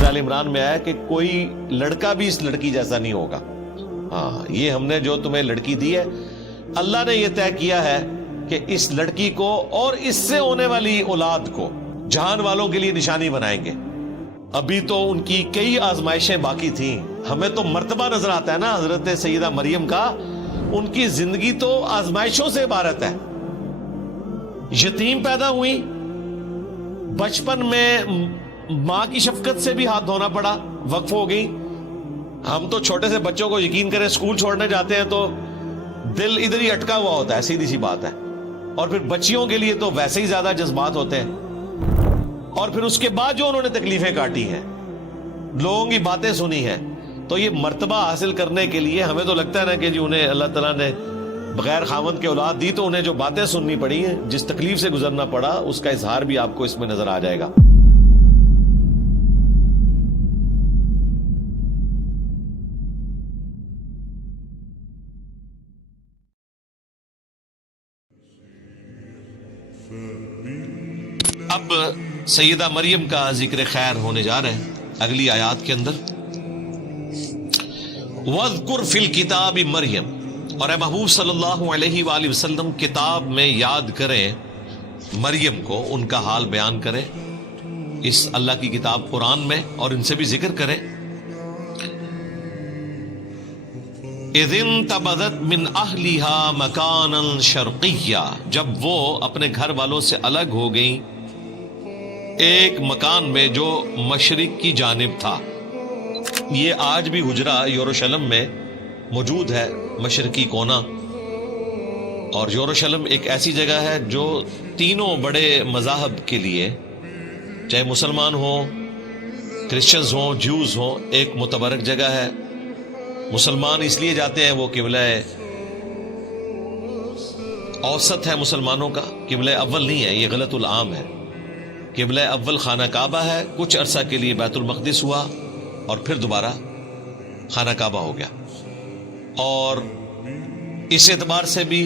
سورہ آل عمران میں آیا کہ کوئی لڑکا بھی اس لڑکی جیسا نہیں ہوگا. ہاں یہ ہم نے جو تمہیں لڑکی دی ہے اللہ نے یہ طے کیا ہے کہ اس لڑکی کو اور اس سے ہونے والی اولاد کو جہان والوں کے لیے نشانی بنائیں گے. ابھی تو ان کی کئی آزمائشیں باقی تھیں. ہمیں تو مرتبہ نظر آتا ہے نا حضرت سیدہ مریم کا. ان کی زندگی تو آزمائشوں سے عبارت ہے. یتیم پیدا ہوئی, بچپن میں ماں کی شفقت سے بھی ہاتھ دھونا پڑا, وقف ہو گئی. ہم تو چھوٹے سے بچوں کو یقین کریں اسکول چھوڑنے جاتے ہیں تو دل ادھر ہی اٹکا ہوا ہوتا ہے, سیدھی سی بات ہے. اور پھر بچیوں کے لیے تو ویسے ہی زیادہ جذبات ہوتے ہیں. اور پھر اس کے بعد جو انہوں نے تکلیفیں کاٹی ہیں, لوگوں کی باتیں سنی ہیں, تو یہ مرتبہ حاصل کرنے کے لیے ہمیں تو لگتا ہے نا کہ جی انہیں اللہ تعالیٰ نے بغیر خاوند کے اولاد دی تو انہیں جو باتیں سننی پڑی ہیں, جس تکلیف سے گزرنا پڑا, اس کا اظہار بھی آپ کو اس میں نظر آ جائے گا. اب سیدہ مریم کا ذکر خیر ہونے جا رہے ہیں اگلی آیات کے اندر. وَاذْكُرْ فِي الْكِتَابِ مریم, اور اے محبوب صلی اللہ علیہ وآلہ وسلم کتاب میں یاد کریں مریم کو, ان کا حال بیان کریں اس اللہ کی کتاب قرآن میں, اور ان سے بھی ذکر کریں. اِذِ انتبذت من اہلها مکانا شرقیا, جب وہ اپنے گھر والوں سے الگ ہو گئیں ایک مکان میں جو مشرق کی جانب تھا. یہ آج بھی حجرہ یروشلم میں موجود ہے, مشرقی کونا. اور یروشلم ایک ایسی جگہ ہے جو تینوں بڑے مذاہب کے لیے, چاہے مسلمان ہوں, کرسچنز ہوں, جوز ہوں, ایک متبرک جگہ ہے. مسلمان اس لیے جاتے ہیں, وہ قبلہ اوسط ہے مسلمانوں کا, قبلہ اول نہیں ہے, یہ غلط العام ہے. قبلہ اول خانہ کعبہ ہے, کچھ عرصہ کے لیے بیت المقدس ہوا اور پھر دوبارہ خانہ کعبہ ہو گیا. اور اس اعتبار سے بھی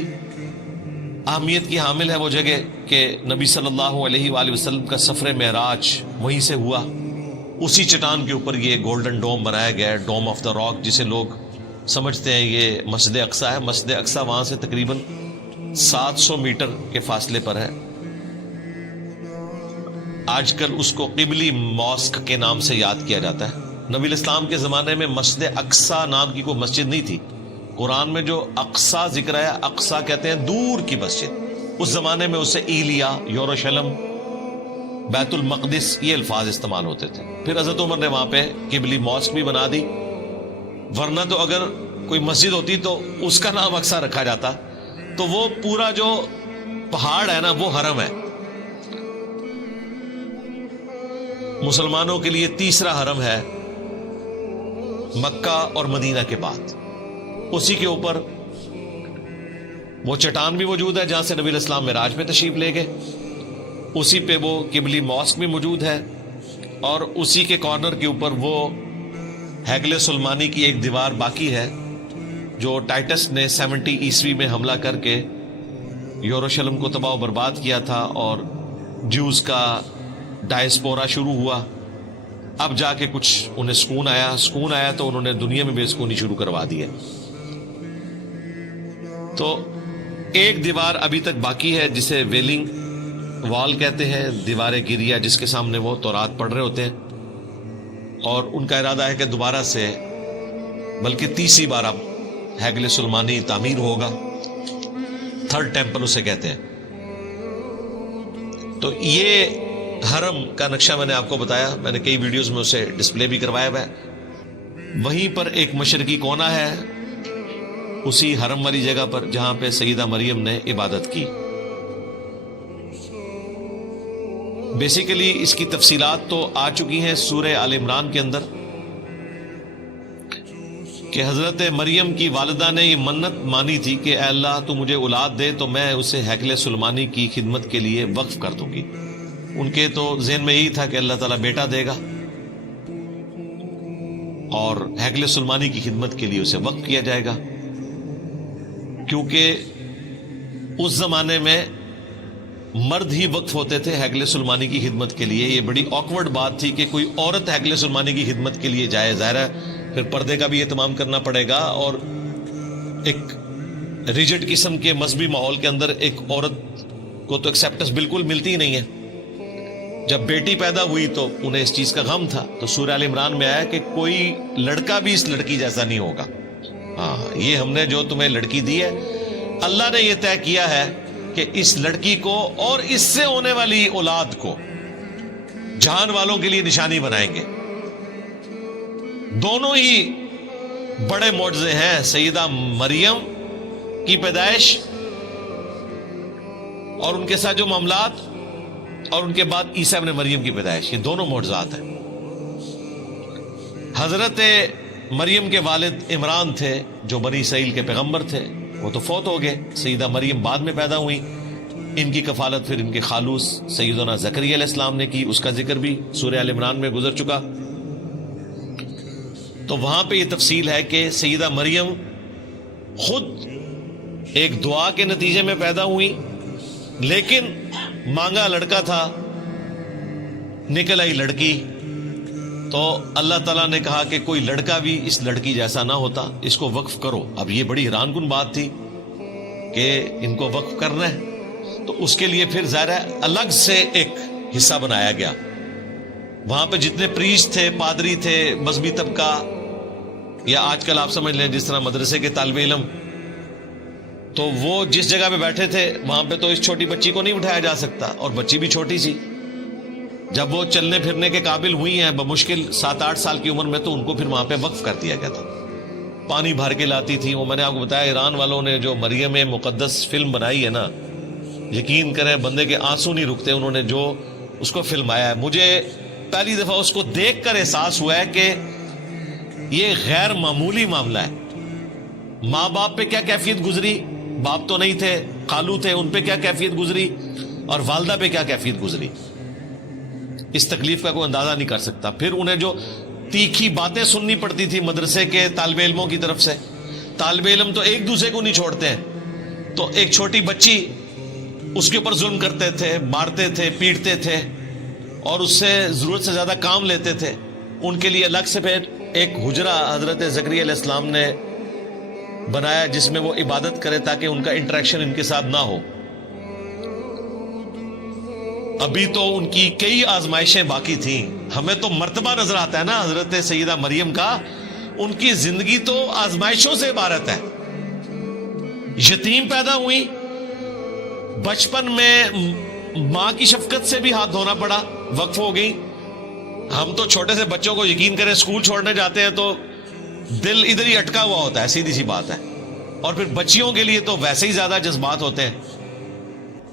اہمیت کی حامل ہے وہ جگہ کہ نبی صلی اللہ علیہ وآلہ وسلم کا سفر معراج وہیں سے ہوا. اسی چٹان کے اوپر یہ گولڈن ڈوم بنایا گیا ہے, ڈوم آف دا راک, جسے لوگ سمجھتے ہیں یہ مسجد اقصی ہے. مسجد اقصی وہاں سے تقریباً 700 میٹر کے فاصلے پر ہے. آج کل اس کو قبلی ماسک کے نام سے یاد کیا جاتا ہے. نبی الاسلام کے زمانے میں مسجد اقصی نام کی کوئی مسجد نہیں تھی. قرآن میں جو اقصی ذکر ہے, اقصی کہتے ہیں دور کی مسجد. اس زمانے میں اسے ایلیا, یروشلم, بیت المقدس, یہ الفاظ استعمال ہوتے تھے. پھر حضرت عمر نے وہاں پہ قبلی ماسک بھی بنا دی, ورنہ تو اگر کوئی مسجد ہوتی تو اس کا نام اقصی رکھا جاتا. تو وہ پورا جو پہاڑ ہے نا وہ حرم ہے. مسلمانوں کے لیے تیسرا حرم ہے مکہ اور مدینہ کے بعد. اسی کے اوپر وہ چٹان بھی موجود ہے جہاں سے نبی الاسلام معراج میں تشریف لے گئے. اسی پہ وہ قبلی ماسک بھی موجود ہے, اور اسی کے کارنر کے اوپر وہ ہیگل سلمانی کی ایک دیوار باقی ہے جو ٹائٹس نے 70 عیسوی میں حملہ کر کے یروشلم کو تباہ و برباد کیا تھا, اور جوز کا ڈائسپورا شروع ہوا. اب جا کے کچھ انہیں سکون آیا تو انہوں نے دنیا میں بے سکونی شروع کروا دی ہے. تو ایک دیوار ابھی تک باقی ہے جسے ویلنگ وال کہتے ہیں, دیوار گریا, جس کے سامنے وہ تورات پڑھ رہے ہوتے ہیں. اور ان کا ارادہ ہے کہ دوبارہ سے, بلکہ تیسری بار اب ہیگل سلمانی تعمیر ہوگا. تھرڈ ٹیمپل اسے کہتے ہیں. تو یہ حرم کا نقشہ میں نے آپ کو بتایا, میں نے کئی ویڈیوز میں اسے ڈسپلے بھی کروایا ہوا ہے. وہیں پر ایک مشرقی کونا ہے اسی حرم والی جگہ پر جہاں پہ سیدہ مریم نے عبادت کی. بیسیکلی اس کی تفصیلات تو آ چکی ہیں سورہ آل عمران کے اندر کہ حضرت مریم کی والدہ نے یہ منت مانی تھی کہ اے اللہ تو مجھے اولاد دے تو میں اسے ہیکل سلمانی کی خدمت کے لیے وقف کر دوں گی. ان کے تو ذہن میں یہی تھا کہ اللہ تعالیٰ بیٹا دے گا اور ہیکل سلمانی کی خدمت کے لیے اسے وقف کیا جائے گا, کیونکہ اس زمانے میں مرد ہی وقف ہوتے تھے ہیکل سلیمانی کی خدمت کے لیے. یہ بڑی آکورڈ بات تھی کہ کوئی عورت ہیکل سلیمانی کی خدمت کے لیے جائے. ظاہر ہے پھر پردے کا بھی اہتمام کرنا پڑے گا, اور ایک ریجڈ قسم کے مذہبی ماحول کے اندر ایک عورت کو تو ایکسیپٹنس بالکل ملتی ہی نہیں ہے. جب بیٹی پیدا ہوئی تو انہیں اس چیز کا غم تھا, تو سورہ آل عمران میں آیا کہ کوئی لڑکا بھی اس لڑکی جیسا نہیں ہوگا. ہاں, یہ ہم نے جو تمہیں لڑکی دی ہے, اللہ نے یہ طے کیا ہے کہ اس لڑکی کو اور اس سے ہونے والی اولاد کو جہان والوں کے لیے نشانی بنائیں گے. دونوں ہی بڑے معجزے ہیں, سیدہ مریم کی پیدائش اور ان کے ساتھ جو معاملات, اور ان کے بعد عیسیٰ ابن مریم کی پیدائش. یہ دونوں معجزات ہیں. حضرت مریم کے والد عمران تھے جو بنی اسرائیل کے پیغمبر تھے, وہ تو فوت ہو گئے. سیدہ مریم بعد میں پیدا ہوئی. ان کی کفالت پھر ان کے خالوص سیدنا زکریا علیہ السلام نے کی. اس کا ذکر بھی سورہ آل عمران میں گزر چکا. تو وہاں پہ یہ تفصیل ہے کہ سیدہ مریم خود ایک دعا کے نتیجے میں پیدا ہوئی, لیکن مانگا لڑکا تھا, نکل آئی لڑکی. تو اللہ تعالیٰ نے کہا کہ کوئی لڑکا بھی اس لڑکی جیسا نہ ہوتا, اس کو وقف کرو. اب یہ بڑی حیران کن بات تھی کہ ان کو وقف کرنا ہے, تو اس کے لیے پھر ظاہر ہے الگ سے ایک حصہ بنایا گیا. وہاں پہ جتنے پریسٹ تھے, پادری تھے, مذہبی طبقہ, یا آج کل آپ سمجھ لیں جس طرح مدرسے کے طالب علم, تو وہ جس جگہ پہ بیٹھے تھے وہاں پہ تو اس چھوٹی بچی کو نہیں بٹھایا جا سکتا, اور بچی بھی چھوٹی سی. جب وہ چلنے پھرنے کے قابل ہوئی ہیں بمشکل 7-8 سال کی عمر میں, تو ان کو پھر وہاں پہ وقف کر دیا گیا تھا. پانی بھر کے لاتی تھی. وہ میں نے آپ کو بتایا, ایران والوں نے جو مریم مقدس فلم بنائی ہے نا, یقین کریں بندے کے آنسو نہیں رکتے. انہوں نے جو اس کو فلمایا ہے, مجھے پہلی دفعہ اس کو دیکھ کر احساس ہوا ہے کہ یہ غیر معمولی معاملہ ہے. ماں باپ پہ کیا کیفیت گزری, باپ تو نہیں تھے, خالو تھے, ان پہ کیا کیفیت گزری, اور والدہ پہ کیا کیفیت گزری. اس تکلیف کا کوئی اندازہ نہیں کر سکتا. پھر انہیں جو تیکھی باتیں سننی پڑتی تھی مدرسے کے طالب علموں کی طرف سے. طالب علم تو ایک دوسرے کو نہیں چھوڑتے ہیں, تو ایک چھوٹی بچی اس کے اوپر ظلم کرتے تھے, مارتے تھے, پیٹتے تھے, اور اس سے ضرورت سے زیادہ کام لیتے تھے. ان کے لیے الگ سے پھر ایک حجرہ حضرت زکریا علیہ السلام نے بنایا جس میں وہ عبادت کرے تاکہ ان کا انٹریکشن ان کے ساتھ نہ ہو. ابھی تو ان کی کئی آزمائشیں باقی تھیں. ہمیں تو مرتبہ نظر آتا ہے نا حضرت سیدہ مریم کا, ان کی زندگی تو آزمائشوں سے عبارت ہے. یتیم پیدا ہوئی, بچپن میں ماں کی شفقت سے بھی ہاتھ دھونا پڑا, وقف ہو گئی. ہم تو چھوٹے سے بچوں کو یقین کریں اسکول چھوڑنے جاتے ہیں تو دل ادھر ہی اٹکا ہوا ہوتا ہے, سیدھی سی بات ہے. اور پھر بچیوں کے لیے تو ویسے ہی زیادہ جذبات ہوتے ہیں.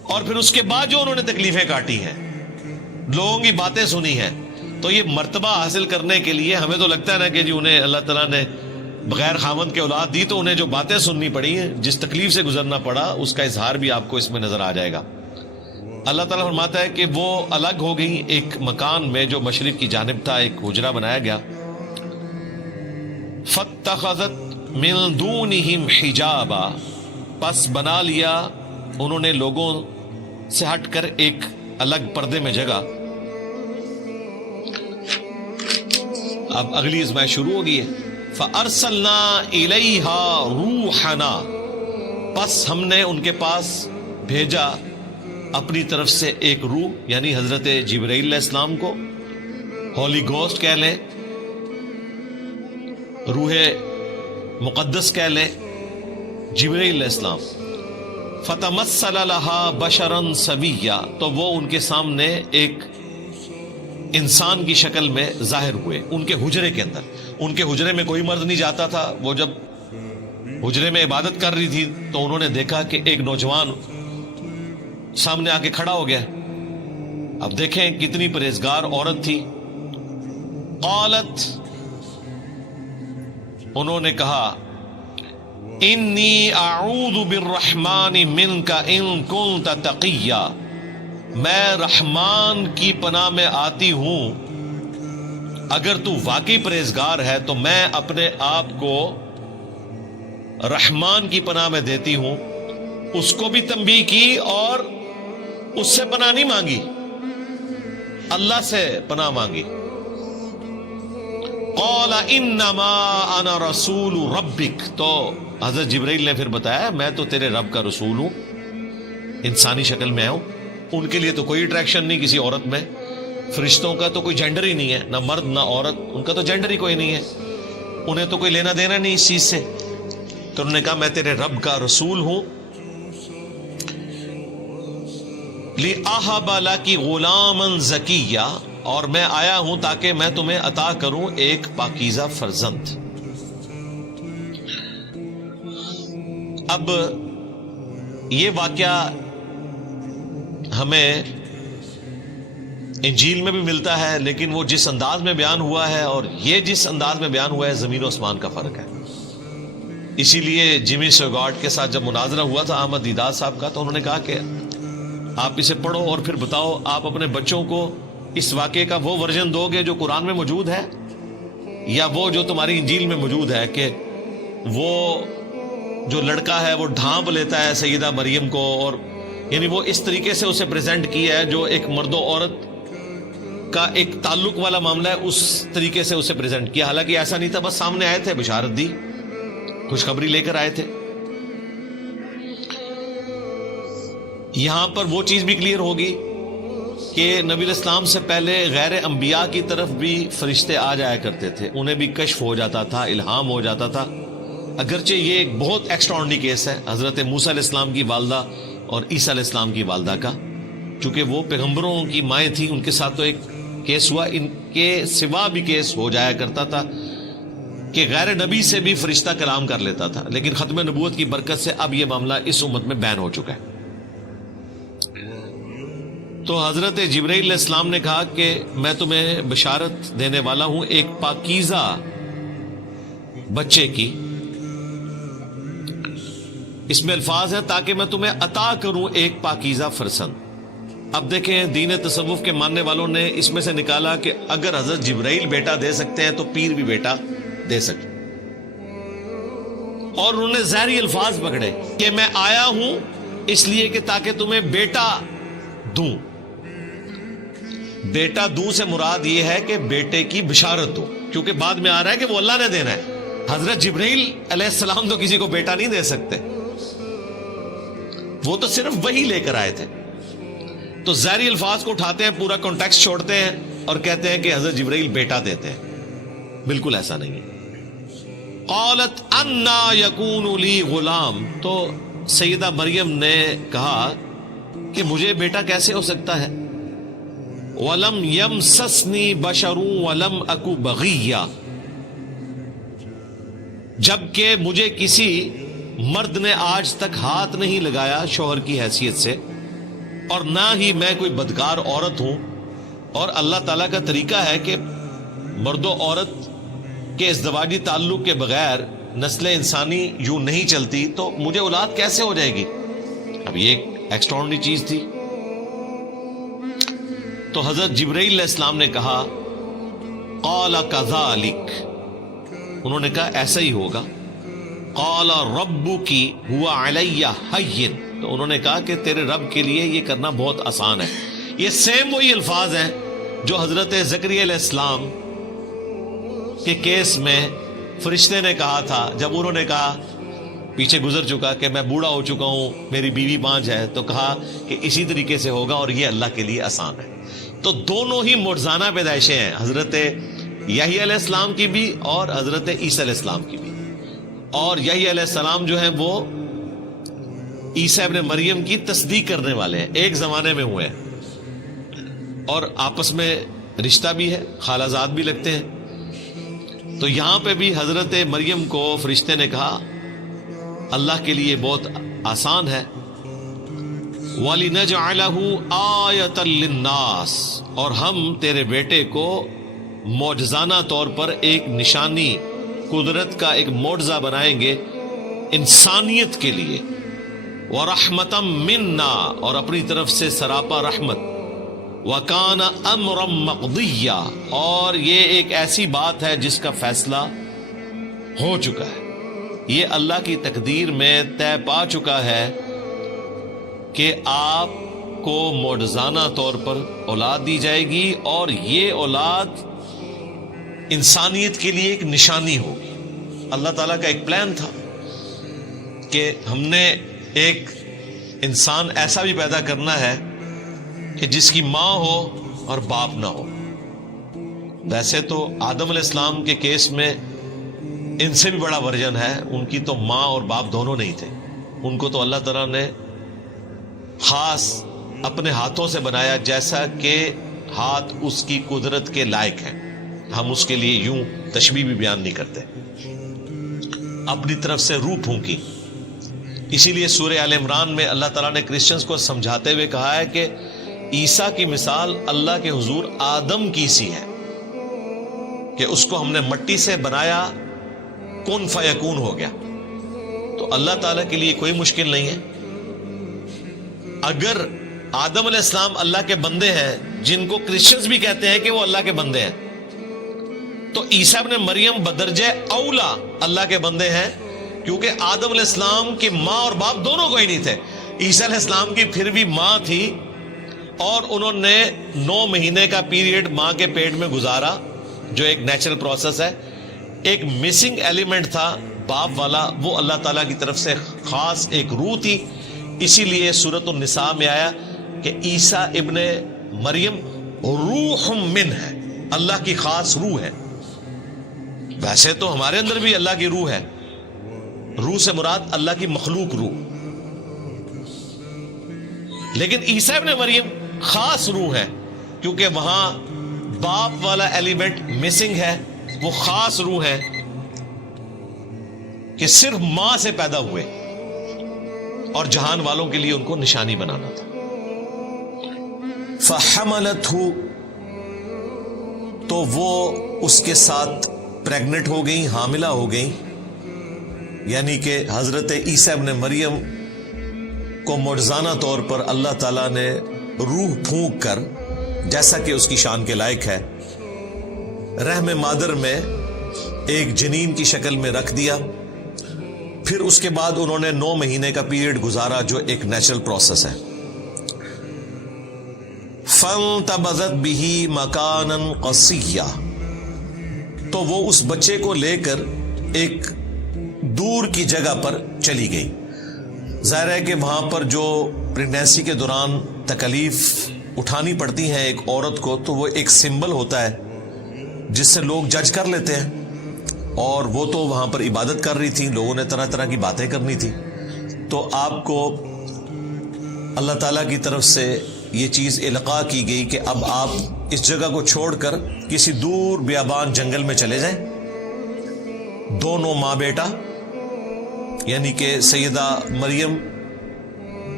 اور پھر اس کے بعد جو انہوں نے تکلیفیں کاٹی ہیں, لوگوں کی باتیں سنی ہیں, تو یہ مرتبہ حاصل کرنے کے لیے ہمیں تو لگتا ہے نا کہ جی انہیں اللہ تعالیٰ نے بغیر خاوند کے اولاد دی, تو انہیں جو باتیں سننی پڑی ہیں, جس تکلیف سے گزرنا پڑا, اس کا اظہار بھی آپ کو اس میں نظر آ جائے گا. اللہ تعالیٰ فرماتا ہے کہ وہ الگ ہو گئی ایک مکان میں جو مشرق کی جانب تھا, ایک حجرہ بنایا گیا. فَاتَّخَذَتْ مِن دُونِهِمْ حِجَابًا, پس بنا لیا انہوں نے لوگوں سے ہٹ کر ایک الگ پردے میں جگہ. اب اگلی آزمائش شروع ہو گئی ہے. فَأَرْسَلْنَا إِلَيْهَا رُوحَنَا, پس ہم نے ان کے پاس بھیجا اپنی طرف سے ایک روح, یعنی حضرت جبرائیل علیہ السلام کو, ہولی گوسٹ کہہ لیں, روح مقدس کہہ لیں, جبرائیل علیہ السلام. فتمثل لها بشرا سویا, تو وہ ان کے سامنے ایک انسان کی شکل میں ظاہر ہوئے ان کے حجرے کے اندر. ان کے حجرے میں کوئی مرد نہیں جاتا تھا. وہ جب حجرے میں عبادت کر رہی تھی تو انہوں نے دیکھا کہ ایک نوجوان سامنے آ کے کھڑا ہو گیا. اب دیکھیں کتنی پرہیزگار عورت تھی. قالت, انہوں نے کہا, انی اعوذ بالرحمن منک ان کنت تقیا, میں رحمان کی پناہ میں آتی ہوں اگر تو واقعی پرہیزگار ہے, تو میں اپنے آپ کو رحمان کی پناہ میں دیتی ہوں. اس کو بھی تنبیہ کی اور اس سے پناہ نہیں مانگی، اللہ سے پناہ مانگی. قال انما انا رسول ربک، تو حضرت جبرائیل نے پھر بتایا میں تو تیرے رب کا رسول ہوں، انسانی شکل میں ہوں. ان کے لیے تو کوئی اٹریکشن نہیں کسی عورت میں، فرشتوں کا تو کوئی جینڈر ہی نہیں ہے، نہ مرد نہ عورت، ان کا تو جینڈر ہی کوئی نہیں ہے، انہیں تو کوئی لینا دینا نہیں اس چیز سے. تو انہوں نے کہا میں تیرے رب کا رسول ہوں. لِأَهَبَ لَكِ غُلَامًا زَكِيًّا، اور میں آیا ہوں تاکہ میں تمہیں عطا کروں ایک پاکیزہ فرزند. اب یہ واقعہ ہمیں انجیل میں بھی ملتا ہے، لیکن وہ جس انداز میں بیان ہوا ہے اور یہ جس انداز میں بیان ہوا ہے زمین و آسمان کا فرق ہے. اسی لیے جیمی سوگارڈ کے ساتھ جب مناظرہ ہوا تھا احمد دیدار صاحب کا، تو انہوں نے کہا کہ آپ اسے پڑھو اور پھر بتاؤ آپ اپنے بچوں کو اس واقعے کا وہ ورژن دو گے جو قرآن میں موجود ہے، یا وہ جو تمہاری انجیل میں موجود ہے کہ وہ جو لڑکا ہے وہ ڈھانپ لیتا ہے سیدہ مریم کو، اور یعنی وہ اس طریقے سے اسے پریزنٹ کیا ہے جو ایک مرد و عورت کا ایک تعلق والا معاملہ ہے، اس طریقے سے اسے پریزنٹ کیا. حالانکہ ایسا نہیں تھا، بس سامنے آئے تھے، بشارت دی، خوشخبری لے کر آئے تھے. یہاں پر وہ چیز بھی کلیئر ہوگی کہ نبی الاسلام سے پہلے غیر انبیاء کی طرف بھی فرشتے آ جایا کرتے تھے، انہیں بھی کشف ہو جاتا تھا، الہام ہو جاتا تھا. اگرچہ یہ ایک بہت ایکسٹراڈنری کیس ہے حضرت موسیٰ علیہ السلام کی والدہ اور عیسیٰ علیہ السلام کی والدہ کا، چونکہ وہ پیغمبروں کی مائیں تھیں، ان کے ساتھ تو ایک کیس ہوا. ان کے سوا بھی کیس ہو جایا کرتا تھا کہ غیر نبی سے بھی فرشتہ کلام کر لیتا تھا، لیکن ختم نبوت کی برکت سے اب یہ معاملہ اس امت میں بین ہو چکا ہے. تو حضرت جبرائیل علیہ السلام نے کہا کہ میں تمہیں بشارت دینے والا ہوں ایک پاکیزہ بچے کی. اس میں الفاظ ہے تاکہ میں تمہیں عطا کروں ایک پاکیزہ فرزند. اب دیکھیں دین تصوف کے ماننے والوں نے اس میں سے نکالا کہ اگر حضرت جبرائیل بیٹا دے سکتے ہیں تو پیر بھی بیٹا دے سکتے، اور انہوں نے ظاہری الفاظ پکڑے کہ میں آیا ہوں اس لیے کہ تاکہ تمہیں بیٹا دوں. بیٹا دوں سے مراد یہ ہے کہ بیٹے کی بشارت دو، کیونکہ بعد میں آ رہا ہے کہ وہ اللہ نے دینا ہے. حضرت جبرائیل علیہ السلام تو کسی کو بیٹا نہیں دے سکتے، وہ تو صرف وہی لے کر آئے تھے. تو ظاہری الفاظ کو اٹھاتے ہیں، پورا کانٹیکسٹ چھوڑتے ہیں اور کہتے ہیں کہ حضرت جبرائیل بیٹا دیتے ہیں. بالکل ایسا نہیں ہے. قالت انا یکون لی غلام، تو سیدہ مریم نے کہا کہ مجھے بیٹا کیسے ہو سکتا ہے. وَلَمْ يَمْسَسْنِي بَشَرٌ وَلَمْ أَكُ بَغِيًّا، جبکہ مجھے کسی مرد نے آج تک ہاتھ نہیں لگایا شوہر کی حیثیت سے، اور نہ ہی میں کوئی بدکار عورت ہوں. اور اللہ تعالیٰ کا طریقہ ہے کہ مرد و عورت کے ازدواجی تعلق کے بغیر نسل انسانی یوں نہیں چلتی، تو مجھے اولاد کیسے ہو جائے گی. اب یہ ایک ایکسٹراڈنری چیز تھی. تو حضرت جبرائیل علیہ السلام نے کہا قال کذالک، انہوں نے کہا ایسا ہی ہوگا. قال ربک هو علی ہین، تو انہوں نے کہا کہ تیرے رب کے لیے یہ کرنا بہت آسان ہے. یہ سیم وہی الفاظ ہیں جو حضرت زکریا علیہ السلام کے کیس میں فرشتے نے کہا تھا جب انہوں نے کہا، پیچھے گزر چکا، کہ میں بوڑھا ہو چکا ہوں، میری بیوی 5 ہے، تو کہا کہ اسی طریقے سے ہوگا اور یہ اللہ کے لیے آسان ہے. تو دونوں ہی معجزانہ پیدائشیں ہیں، حضرت یحییٰ علیہ السلام کی بھی اور حضرت عیسیٰ علیہ السلام کی بھی. اور یحییٰ علیہ السلام جو ہیں وہ عیسیٰ ابن مریم کی تصدیق کرنے والے ہیں، ایک زمانے میں ہوئے ہیں اور آپس میں رشتہ بھی ہے، خالہ زاد بھی لگتے ہیں. تو یہاں پہ بھی حضرت مریم کو فرشتے نے کہا اللہ کے لیے بہت آسان ہے. وَلِنَجْعَلَهُ آیَةً لِلنَّاسِ، اور ہم تیرے بیٹے کو معجزانہ طور پر ایک نشانی، قدرت کا ایک معجزہ بنائیں گے انسانیت کے لیے. وَرَحْمَةً مِنَّا، اور اپنی طرف سے سراپا رحمت. وَكَانَ أَمْرًا مَقْضِيًّا، اور یہ ایک ایسی بات ہے جس کا فیصلہ ہو چکا ہے، یہ اللہ کی تقدیر میں طے پا چکا ہے کہ آپ کو معجزانہ طور پر اولاد دی جائے گی، اور یہ اولاد انسانیت کے لیے ایک نشانی ہوگی۔ اللہ تعالیٰ کا ایک پلان تھا کہ ہم نے ایک انسان ایسا بھی پیدا کرنا ہے کہ جس کی ماں ہو اور باپ نہ ہو۔ ویسے تو آدم علیہ السلام کے کیس میں ان سے بھی بڑا ورژن ہے، ان کی تو ماں اور باپ دونوں نہیں تھے، ان کو تو اللہ تعالیٰ نے خاص اپنے ہاتھوں سے بنایا، جیسا کہ ہاتھ اس کی قدرت کے لائق ہیں۔ ہم اس کے لیے یوں تشبیہ بھی بیان نہیں کرتے، اپنی طرف سے روح پھونکی۔ اسی لیے سورہ آل عمران میں اللہ تعالیٰ نے کرسچنز کو سمجھاتے ہوئے کہا ہے کہ عیسیٰ کی مثال اللہ کے حضور آدم کی سی ہے، کہ اس کو ہم نے مٹی سے بنایا، کن فیکون ہو گیا۔ تو اللہ تعالیٰ کے لیے کوئی مشکل نہیں ہے۔ اگر آدم علیہ السلام اللہ کے بندے ہیں، جن کو کرسچنز بھی کہتے ہیں کہ وہ اللہ کے بندے ہیں، تو عیسیٰ ابن مریم بدرجہ اولا اللہ کے بندے ہیں، کیونکہ آدم علیہ السلام کی ماں اور باپ دونوں کوئی نہیں تھے۔ عیسیٰ علیہ السلام کی پھر بھی ماں تھی، اور انہوں نے 9 مہینے کا پیریڈ ماں کے پیٹ میں گزارا، جو ایک نیچرل پروسیس ہے۔ ایک مسنگ ایلیمنٹ تھا باپ والا، وہ اللہ تعالیٰ کی طرف سے خاص ایک روح تھی۔ اسی لیے سورۃ النساء میں آیا کہ عیسیٰ ابن مریم روح من ہے، اللہ کی خاص روح ہے۔ ویسے تو ہمارے اندر بھی اللہ کی روح ہے، روح سے مراد اللہ کی مخلوق روح، لیکن عیسیٰ ابن مریم خاص روح ہے، کیونکہ وہاں باپ والا ایلیمنٹ مسنگ ہے، وہ خاص روح ہے کہ صرف ماں سے پیدا ہوئے، اور جہان والوں کے لیے ان کو نشانی بنانا تھا۔ فحملتہ، تو وہ اس کے ساتھ پریگنٹ ہو گئی، حاملہ ہو گئی، یعنی کہ حضرت عیسیٰ ابن مریم کو معجزانہ طور پر اللہ تعالیٰ نے روح پھونک کر، جیسا کہ اس کی شان کے لائق ہے، رحم مادر میں ایک جنین کی شکل میں رکھ دیا۔ پھر اس کے بعد انہوں نے 9 مہینے کا پیریڈ گزارا، جو ایک نیچرل پروسیس ہے۔ فانتبذت بہ مکانا قصیا، تو وہ اس بچے کو لے کر ایک دور کی جگہ پر چلی گئی۔ ظاہر ہے کہ وہاں پر جو پریگنینسی کے دوران تکلیف اٹھانی پڑتی ہیں ایک عورت کو، تو وہ ایک سمبل ہوتا ہے جس سے لوگ جج کر لیتے ہیں، اور وہ تو وہاں پر عبادت کر رہی تھی، لوگوں نے طرح طرح کی باتیں کرنی تھی، تو آپ کو اللہ تعالیٰ کی طرف سے یہ چیز القاء کی گئی کہ اب آپ اس جگہ کو چھوڑ کر کسی دور بیابان جنگل میں چلے جائیں۔ دونوں ماں بیٹا، یعنی کہ سیدہ مریم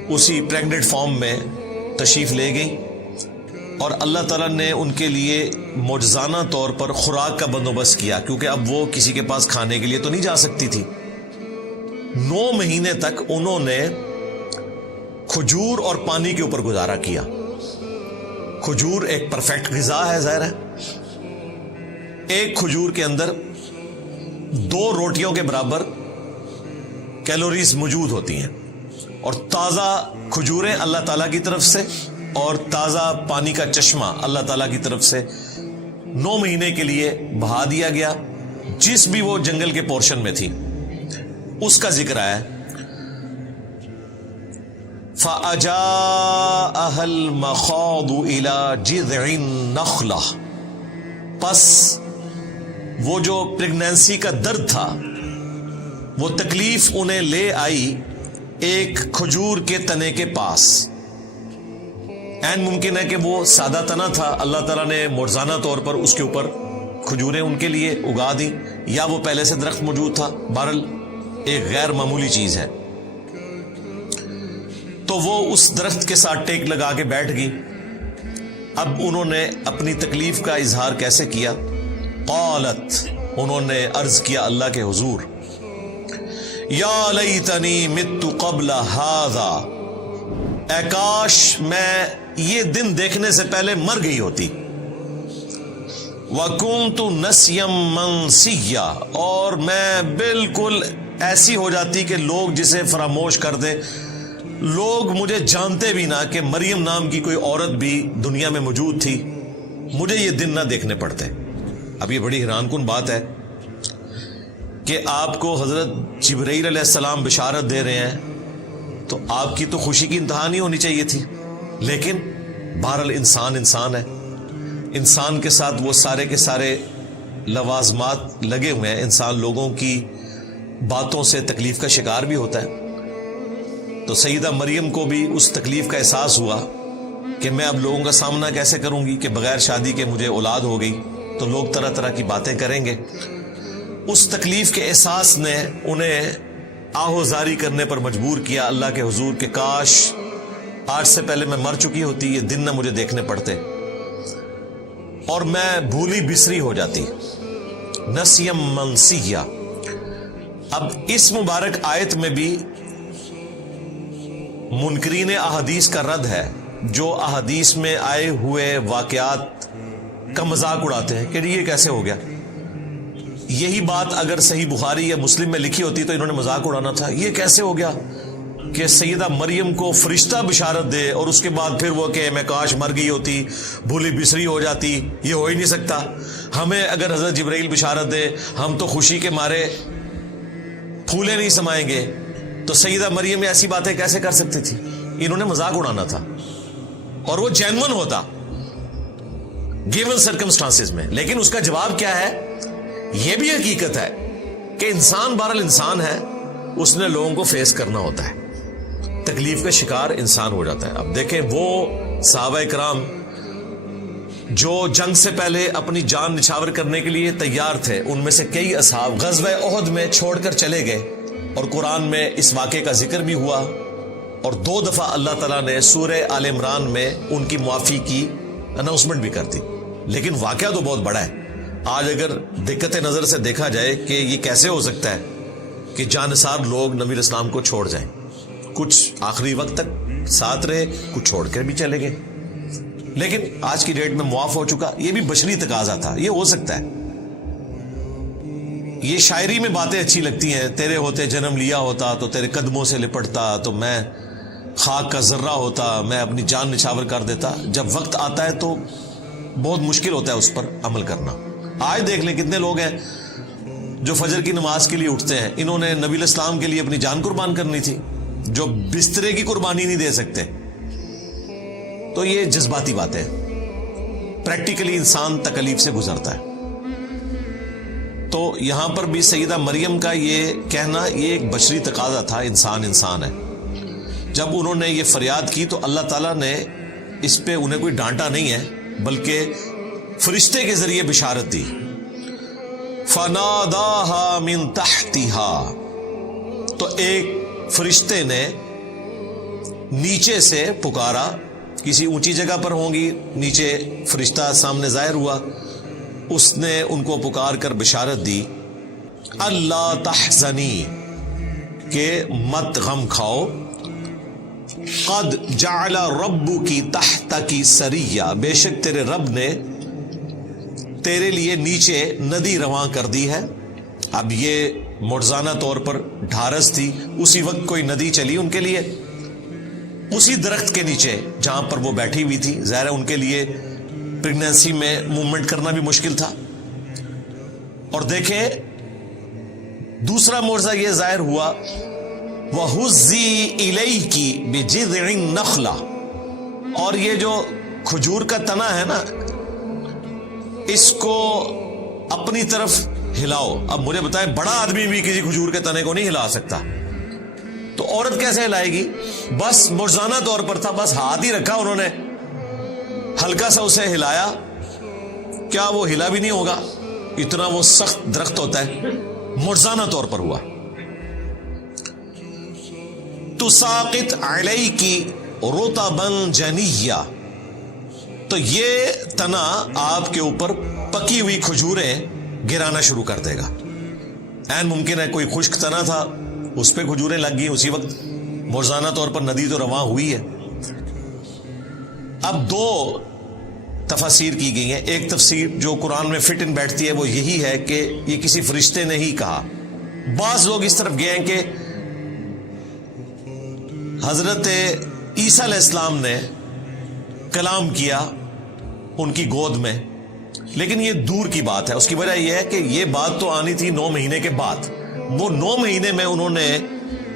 اسی پریگننٹ فارم میں تشریف لے گئی، اور اللہ تعالیٰ نے ان کے لیے معجزانہ طور پر خوراک کا بندوبست کیا، کیونکہ اب وہ کسی کے پاس کھانے کے لیے تو نہیں جا سکتی تھی۔ 9 مہینے تک انہوں نے کھجور اور پانی کے اوپر گزارا کیا۔ کھجور ایک پرفیکٹ غذا ہے، ظاہر ہے، ایک کھجور کے اندر 2 روٹیوں کے برابر کیلوریز موجود ہوتی ہیں، اور تازہ کھجوریں اللہ تعالیٰ کی طرف سے، اور تازہ پانی کا چشمہ اللہ تعالیٰ کی طرف سے 9 مہینے کے لیے بہا دیا گیا۔ جس بھی وہ جنگل کے پورشن میں تھی اس کا ذکر آیا۔ فَأَجَاءَهَا الْمَخَاضُ إِلَى جِذْعِ النَّخْلَةِ، پس وہ جو پریگنینسی کا درد تھا، وہ تکلیف انہیں لے آئی ایک کھجور کے تنے کے پاس۔ این ممکن ہے کہ وہ سادہ تنا تھا، اللہ تعالیٰ نے معجزانہ طور پر اس کے اوپر کھجوریں ان کے لیے اگا دی، یا وہ پہلے سے درخت موجود تھا، بہرحال ایک غیر معمولی چیز ہے۔ تو وہ اس درخت کے ساتھ ٹیک لگا کے بیٹھ گئی۔ اب انہوں نے اپنی تکلیف کا اظہار کیسے کیا؟ قالت، انہوں نے عرض کیا اللہ کے حضور، یا لیتنی مت قبل ھذا، اے کاش میں یہ دن دیکھنے سے پہلے مر گئی ہوتی۔ وَكُنْتُ نَسْيًا مَنْسِيًّا، اور میں بالکل ایسی ہو جاتی کہ لوگ جسے فراموش کر دیں، لوگ مجھے جانتے بھی نہ کہ مریم نام کی کوئی عورت بھی دنیا میں موجود تھی، مجھے یہ دن نہ دیکھنے پڑتے۔ اب یہ بڑی حیران کن بات ہے کہ آپ کو حضرت جبرائیل علیہ السلام بشارت دے رہے ہیں، تو آپ کی تو خوشی کی انتہا نہیں ہونی چاہیے تھی، لیکن بہرحال انسان ہے، انسان کے ساتھ وہ سارے کے سارے لوازمات لگے ہوئے ہیں، انسان لوگوں کی باتوں سے تکلیف کا شکار بھی ہوتا ہے۔ تو سیدہ مریم کو بھی اس تکلیف کا احساس ہوا کہ میں اب لوگوں کا سامنا کیسے کروں گی کہ بغیر شادی کے مجھے اولاد ہو گئی، تو لوگ طرح طرح کی باتیں کریں گے۔ اس تکلیف کے احساس نے انہیں آہوزاری کرنے پر مجبور کیا اللہ کے حضور کہ کاش آج سے پہلے میں مر چکی ہوتی، یہ دن نہ مجھے دیکھنے پڑتے اور میں بھولی بسری ہو جاتی۔ نسیم منسیہ۔ اب اس مبارک آیت میں بھی منکرین احادیث کا رد ہے، جو احادیث میں آئے ہوئے واقعات کا مذاق اڑاتے ہیں کہ یہ کیسے ہو گیا۔ یہی بات اگر صحیح بخاری یا مسلم میں لکھی ہوتی تو انہوں نے مذاق اڑانا تھا، یہ کیسے ہو گیا کہ سیدہ مریم کو فرشتہ بشارت دے اور اس کے بعد پھر وہ کہ میں کاش مر گئی ہوتی، بھولی بسری ہو جاتی، یہ ہو ہی نہیں سکتا۔ ہمیں اگر حضرت جبرائیل بشارت دے ہم تو خوشی کے مارے پھولے نہیں سمائیں گے، تو سیدہ مریم ایسی باتیں کیسے کر سکتی تھی؟ انہوں نے مذاق اڑانا تھا اور وہ جینون ہوتا گیون سرکمسٹانسز میں۔ لیکن اس کا جواب کیا ہے؟ یہ بھی حقیقت ہے کہ انسان بہرحال انسان ہے، اس نے لوگوں کو فیس کرنا ہوتا ہے، تکلیف کا شکار انسان ہو جاتا ہے۔ اب دیکھیں وہ صحابہ کرام جو جنگ سے پہلے اپنی جان نچھاور کرنے کے لیے تیار تھے، ان میں سے کئی اصحاب غزوہ احد میں چھوڑ کر چلے گئے، اور قرآن میں اس واقعے کا ذکر بھی ہوا، اور 2 دفعہ اللہ تعالیٰ نے سورہ آل عمران میں ان کی معافی کی اناؤنسمنٹ بھی کر دی۔ لیکن واقعہ تو بہت بڑا ہے۔ آج اگر دقت نظر سے دیکھا جائے کہ یہ کیسے ہو سکتا ہے کہ جانثار لوگ نبی اسلام کو چھوڑ جائیں، کچھ آخری وقت تک ساتھ رہے، کچھ چھوڑ کر بھی چلے گئے، لیکن آج کی ڈیٹ میں معاف ہو چکا۔ یہ بھی بشری تقاضا تھا، یہ ہو سکتا ہے۔ یہ شاعری میں باتیں اچھی لگتی ہیں، تیرے ہوتے جنم لیا ہوتا تو تیرے قدموں سے لپٹتا، تو میں خاک کا ذرہ ہوتا، میں اپنی جان نچھاور کر دیتا۔ جب وقت آتا ہے تو بہت مشکل ہوتا ہے اس پر عمل کرنا۔ آج دیکھ لیں کتنے لوگ ہیں جو فجر کی نماز کے لیے اٹھتے ہیں، انہوں نے نبی الاسلام کے لیے اپنی جان قربان کرنی تھی، جو بسترے کی قربانی نہیں دے سکتے۔ تو یہ جذباتی باتیں، پریکٹیکلی انسان تکلیف سے گزرتا ہے۔ تو یہاں پر بھی سیدہ مریم کا یہ کہنا یہ ایک بشری تقاضا تھا، انسان ہے۔ جب انہوں نے یہ فریاد کی تو اللہ تعالیٰ نے اس پہ انہیں کوئی ڈانٹا نہیں ہے، بلکہ فرشتے کے ذریعے بشارت دی۔ فناداہا من تحتہا، تو ایک فرشتے نے نیچے سے پکارا، کسی اونچی جگہ پر ہوں گی، نیچے فرشتہ سامنے ظاہر ہوا، اس نے ان کو پکار کر بشارت دی، اللہ تحزنی، کہ مت غم کھاؤ، قد جعل ربکی تحتکی سریہ، بے شک تیرے رب نے تیرے لیے نیچے ندی رواں کر دی ہے۔ اب یہ معجزانہ طور پر ڈھارس تھی، اسی وقت کوئی ندی چلی ان کے لیے، اسی درخت کے نیچے جہاں پر وہ بیٹھی ہوئی تھی۔ ظاہر ہے ان کے لیے پریگنینسی میں موومنٹ کرنا بھی مشکل تھا۔ اور دیکھیں دوسرا معجزہ یہ ظاہر ہوا، وَهُزِّي إِلَيْكِ بِجِذْعِ النَّخْلَةِ، اور یہ جو کھجور کا تنا ہے نا، اس کو اپنی طرف ہلاؤ۔ اب مجھے بتائیں بڑا آدمی بھی کسی کھجور کے تنے کو نہیں ہلا سکتا، تو عورت کیسے ہلائے گی؟ بس معجزانہ طور پر تھا، بس ہاتھ ہی رکھا انہوں نے، ہلکا سا اسے ہلایا، کیا وہ ہلا بھی نہیں ہوگا؟ اتنا وہ سخت درخت ہوتا ہے۔ معجزانہ طور پر ہوا۔ تساقط علیکی رطبا جنیہ، تو یہ تنا آپ کے اوپر پکی ہوئی کھجوریں گرانا شروع کر دے گا۔ این ممکن ہے کوئی خشک تنا تھا، اس پہ کھجوریں لگ گئی اسی وقت، معجزانہ طور پر ندی تو رواں ہوئی ہے۔ اب 2 تفاسیر کی گئی ہیں۔ ایک تفسیر جو قرآن میں فٹ ان بیٹھتی ہے وہ یہی ہے کہ یہ کسی فرشتے نے ہی کہا۔ بعض لوگ اس طرف گئے ہیں کہ حضرت عیسیٰ علیہ السلام نے کلام کیا ان کی گود میں، لیکن یہ دور کی بات ہے. اس کی وجہ یہ ہے کہ یہ بات تو آنی تھی 9 مہینے کے بعد. وہ 9 مہینے میں انہوں نے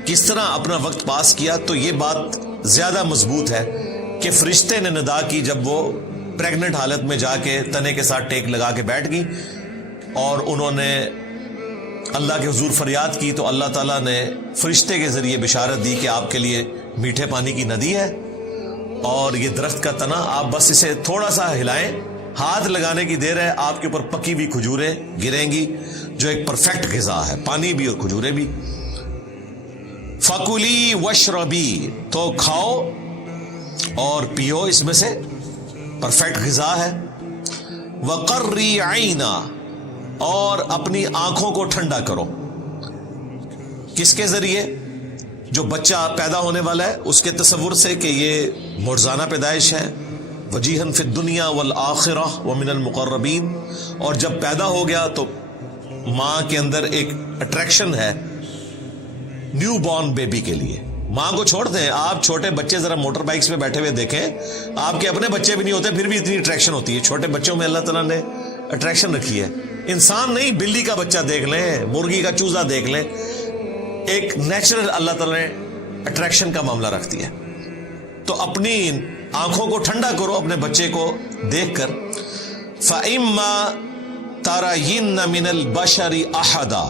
کس طرح اپنا وقت پاس کیا، تو یہ بات زیادہ مضبوط ہے کہ فرشتے نے ندا کی جب وہ پریگننٹ حالت میں جا کے تنے کے ساتھ ٹیک لگا کے بیٹھ گئی اور انہوں نے اللہ کے حضور فریاد کی، تو اللہ تعالیٰ نے فرشتے کے ذریعے بشارت دی کہ آپ کے لیے میٹھے پانی کی ندی ہے، اور یہ درخت کا تنا آپ بس اسے تھوڑا سا ہلائیں، ہاتھ لگانے کی دیر ہے، آپ کے اوپر پکی ہوئی کھجوریں گریں گی جو ایک پرفیکٹ غذا ہے، پانی بھی اور کھجوریں بھی. فَكُلِي وَاشْرَبِي، تو کھاؤ اور پیو، اس میں سے پرفیکٹ غذا ہے. وَقَرِّي عَيْنًا، اور اپنی آنکھوں کو ٹھنڈا کرو. کس کے ذریعے؟ جو بچہ پیدا ہونے والا ہے اس کے تصور سے کہ یہ معجزانہ پیدائش ہے. وجیہن فی الدنیا والآخرہ ومن المقربین، اور جب پیدا ہو گیا تو ماں کے اندر ایک اٹریکشن ہے نیو بورن بیبی کے لیے. ماں کو چھوڑ دیں، آپ چھوٹے بچے ذرا موٹر بائکس پہ بیٹھے ہوئے دیکھیں، آپ کے اپنے بچے بھی نہیں ہوتے پھر بھی اتنی اٹریکشن ہوتی ہے. چھوٹے بچوں میں اللہ تعالیٰ نے اٹریکشن رکھی ہے. انسان نہیں، بلی کا بچہ دیکھ لیں، مرغی کا چوزا دیکھ لیں، ایک نیچرل اللہ تعالیٰ نے اٹریکشن کا معاملہ رکھتی ہے. تو اپنی آنکھوں کو ٹھنڈا کرو اپنے بچے کو دیکھ کر. فَإِمَّا تَرَيِنَّ مِنَ الْبَشَرِ أَحَدًا،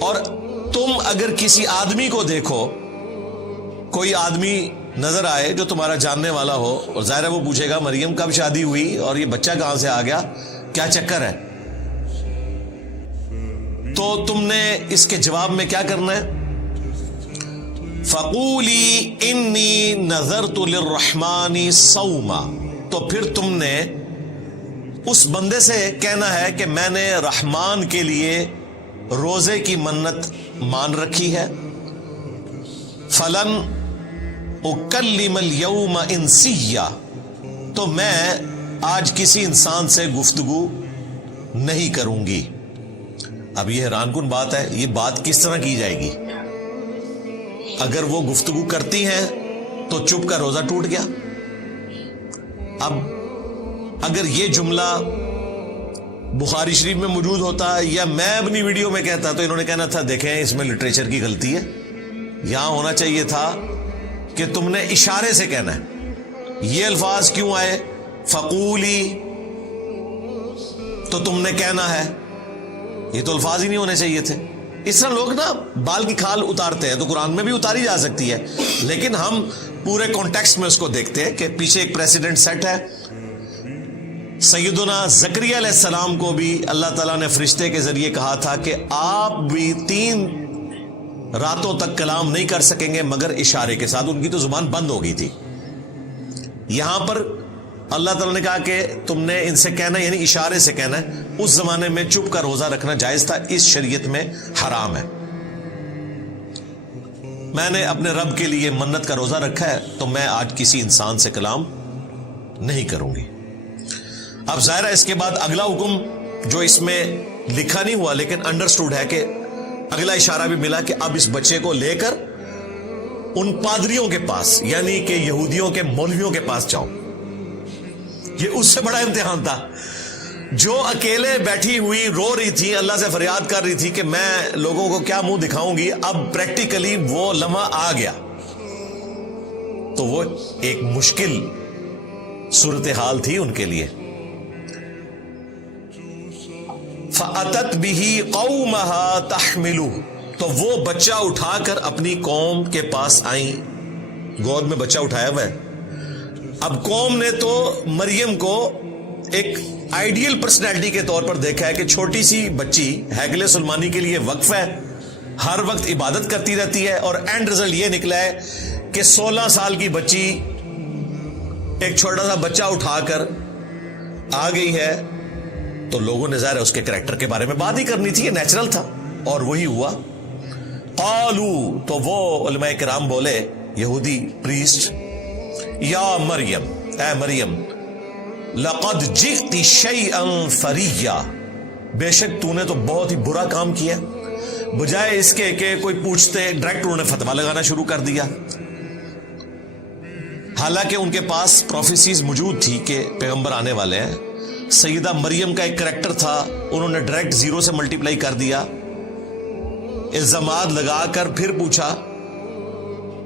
اور تم اگر کسی آدمی کو دیکھو، کوئی آدمی نظر آئے جو تمہارا جاننے والا ہو، اور ظاہر ہے وہ پوچھے گا مریم کب شادی ہوئی اور یہ بچہ کہاں سے آ گیا، کیا چکر ہے، تو تم نے اس کے جواب میں کیا کرنا ہے؟ فَقُولِي إِنِّي نَذَرْتُ لِلرَّحْمَنِ صَوْمًا، تو پھر تم نے اس بندے سے کہنا ہے کہ میں نے رحمان کے لیے روزے کی منت مان رکھی ہے. فَلَنْ أُكَلِّمَ الْيَوْمَ إِنسِيًّا، تو میں آج کسی انسان سے گفتگو نہیں کروں گی. اب یہ حیران کن بات ہے، یہ بات کس طرح کی جائے گی؟ اگر وہ گفتگو کرتی ہیں تو چپ کا روزہ ٹوٹ گیا. اب اگر یہ جملہ بخاری شریف میں موجود ہوتا یا میں اپنی ویڈیو میں کہتا تو انہوں نے کہنا تھا دیکھیں اس میں لٹریچر کی غلطی ہے، یہاں ہونا چاہیے تھا کہ تم نے اشارے سے کہنا ہے. یہ الفاظ کیوں آئے؟ فقولی، تو تم نے کہنا ہے، یہ تو الفاظ ہی نہیں ہونے چاہیے تھے. اس طرح لوگ نا بال کی کھال اتارتے ہیں، تو قرآن میں بھی اتاری جا سکتی ہے، لیکن ہم پورے کانٹیکسٹ میں اس کو دیکھتے ہیں کہ پیچھے ایک پریسیڈنٹ سیٹ ہے. سیدنا زکریا علیہ السلام کو بھی اللہ تعالیٰ نے فرشتے کے ذریعے کہا تھا کہ آپ بھی 3 راتوں تک کلام نہیں کر سکیں گے مگر اشارے کے ساتھ. ان کی تو زبان بند ہو گئی تھی. یہاں پر اللہ تعالیٰ نے کہا کہ تم نے ان سے کہنا، یعنی اشارے سے کہنا ہے. اس زمانے میں چپ کا روزہ رکھنا جائز تھا، اس شریعت میں حرام ہے. میں نے اپنے رب کے لیے منت کا روزہ رکھا ہے تو میں آج کسی انسان سے کلام نہیں کروں گی. اب ظاہر ہے اس کے بعد اگلا حکم جو اس میں لکھا نہیں ہوا لیکن انڈرسٹوڈ ہے کہ اگلا اشارہ بھی ملا کہ اب اس بچے کو لے کر ان پادریوں کے پاس، یعنی کہ یہودیوں کے مولویوں کے پاس جاؤ. یہ اس سے بڑا امتحان تھا. جو اکیلے بیٹھی ہوئی رو رہی تھی، اللہ سے فریاد کر رہی تھی کہ میں لوگوں کو کیا منہ دکھاؤں گی، اب پریکٹیکلی وہ لمحہ آ گیا. تو وہ ایک مشکل صورتحال تھی ان کے لیے. فَأَتَتْ بِهِ قَوْمَهَا تَحْمِلُهُ، تو وہ بچہ اٹھا کر اپنی قوم کے پاس آئیں. گود میں بچہ اٹھایا ہوا ہے. اب قوم نے تو مریم کو ایک آئیڈیل پرسنالٹی کے طور پر دیکھا ہے کہ چھوٹی سی بچی ہیکل سلمانی کے لیے وقف ہے، ہر وقت عبادت کرتی رہتی ہے، اور اینڈ رزلٹ یہ نکلا ہے کہ 16 سال کی بچی ایک چھوٹا سا بچہ اٹھا کر آ گئی ہے. تو لوگوں نے ظاہر اس کے کریکٹر کے بارے میں بات ہی کرنی تھی، یہ نیچرل تھا، اور وہی ہوا. قالو، تو وہ علماء کرام بولے، یہودی پریسٹ، یا مریم، اے مریم، لقد جئت شیئا فریا، بے شک تو نے تو بہت ہی برا کام کیا. بجائے اس کے کہ کوئی پوچھتے ڈائریکٹ انہوں نے فتویٰ لگانا شروع کر دیا. حالانکہ ان کے پاس پروفیسیز موجود تھی کہ پیغمبر آنے والے ہیں. سیدہ مریم کا ایک کریکٹر تھا, انہوں نے ڈائریکٹ 0 سے ملٹیپلائی کر دیا, الزامات لگا کر پھر پوچھا.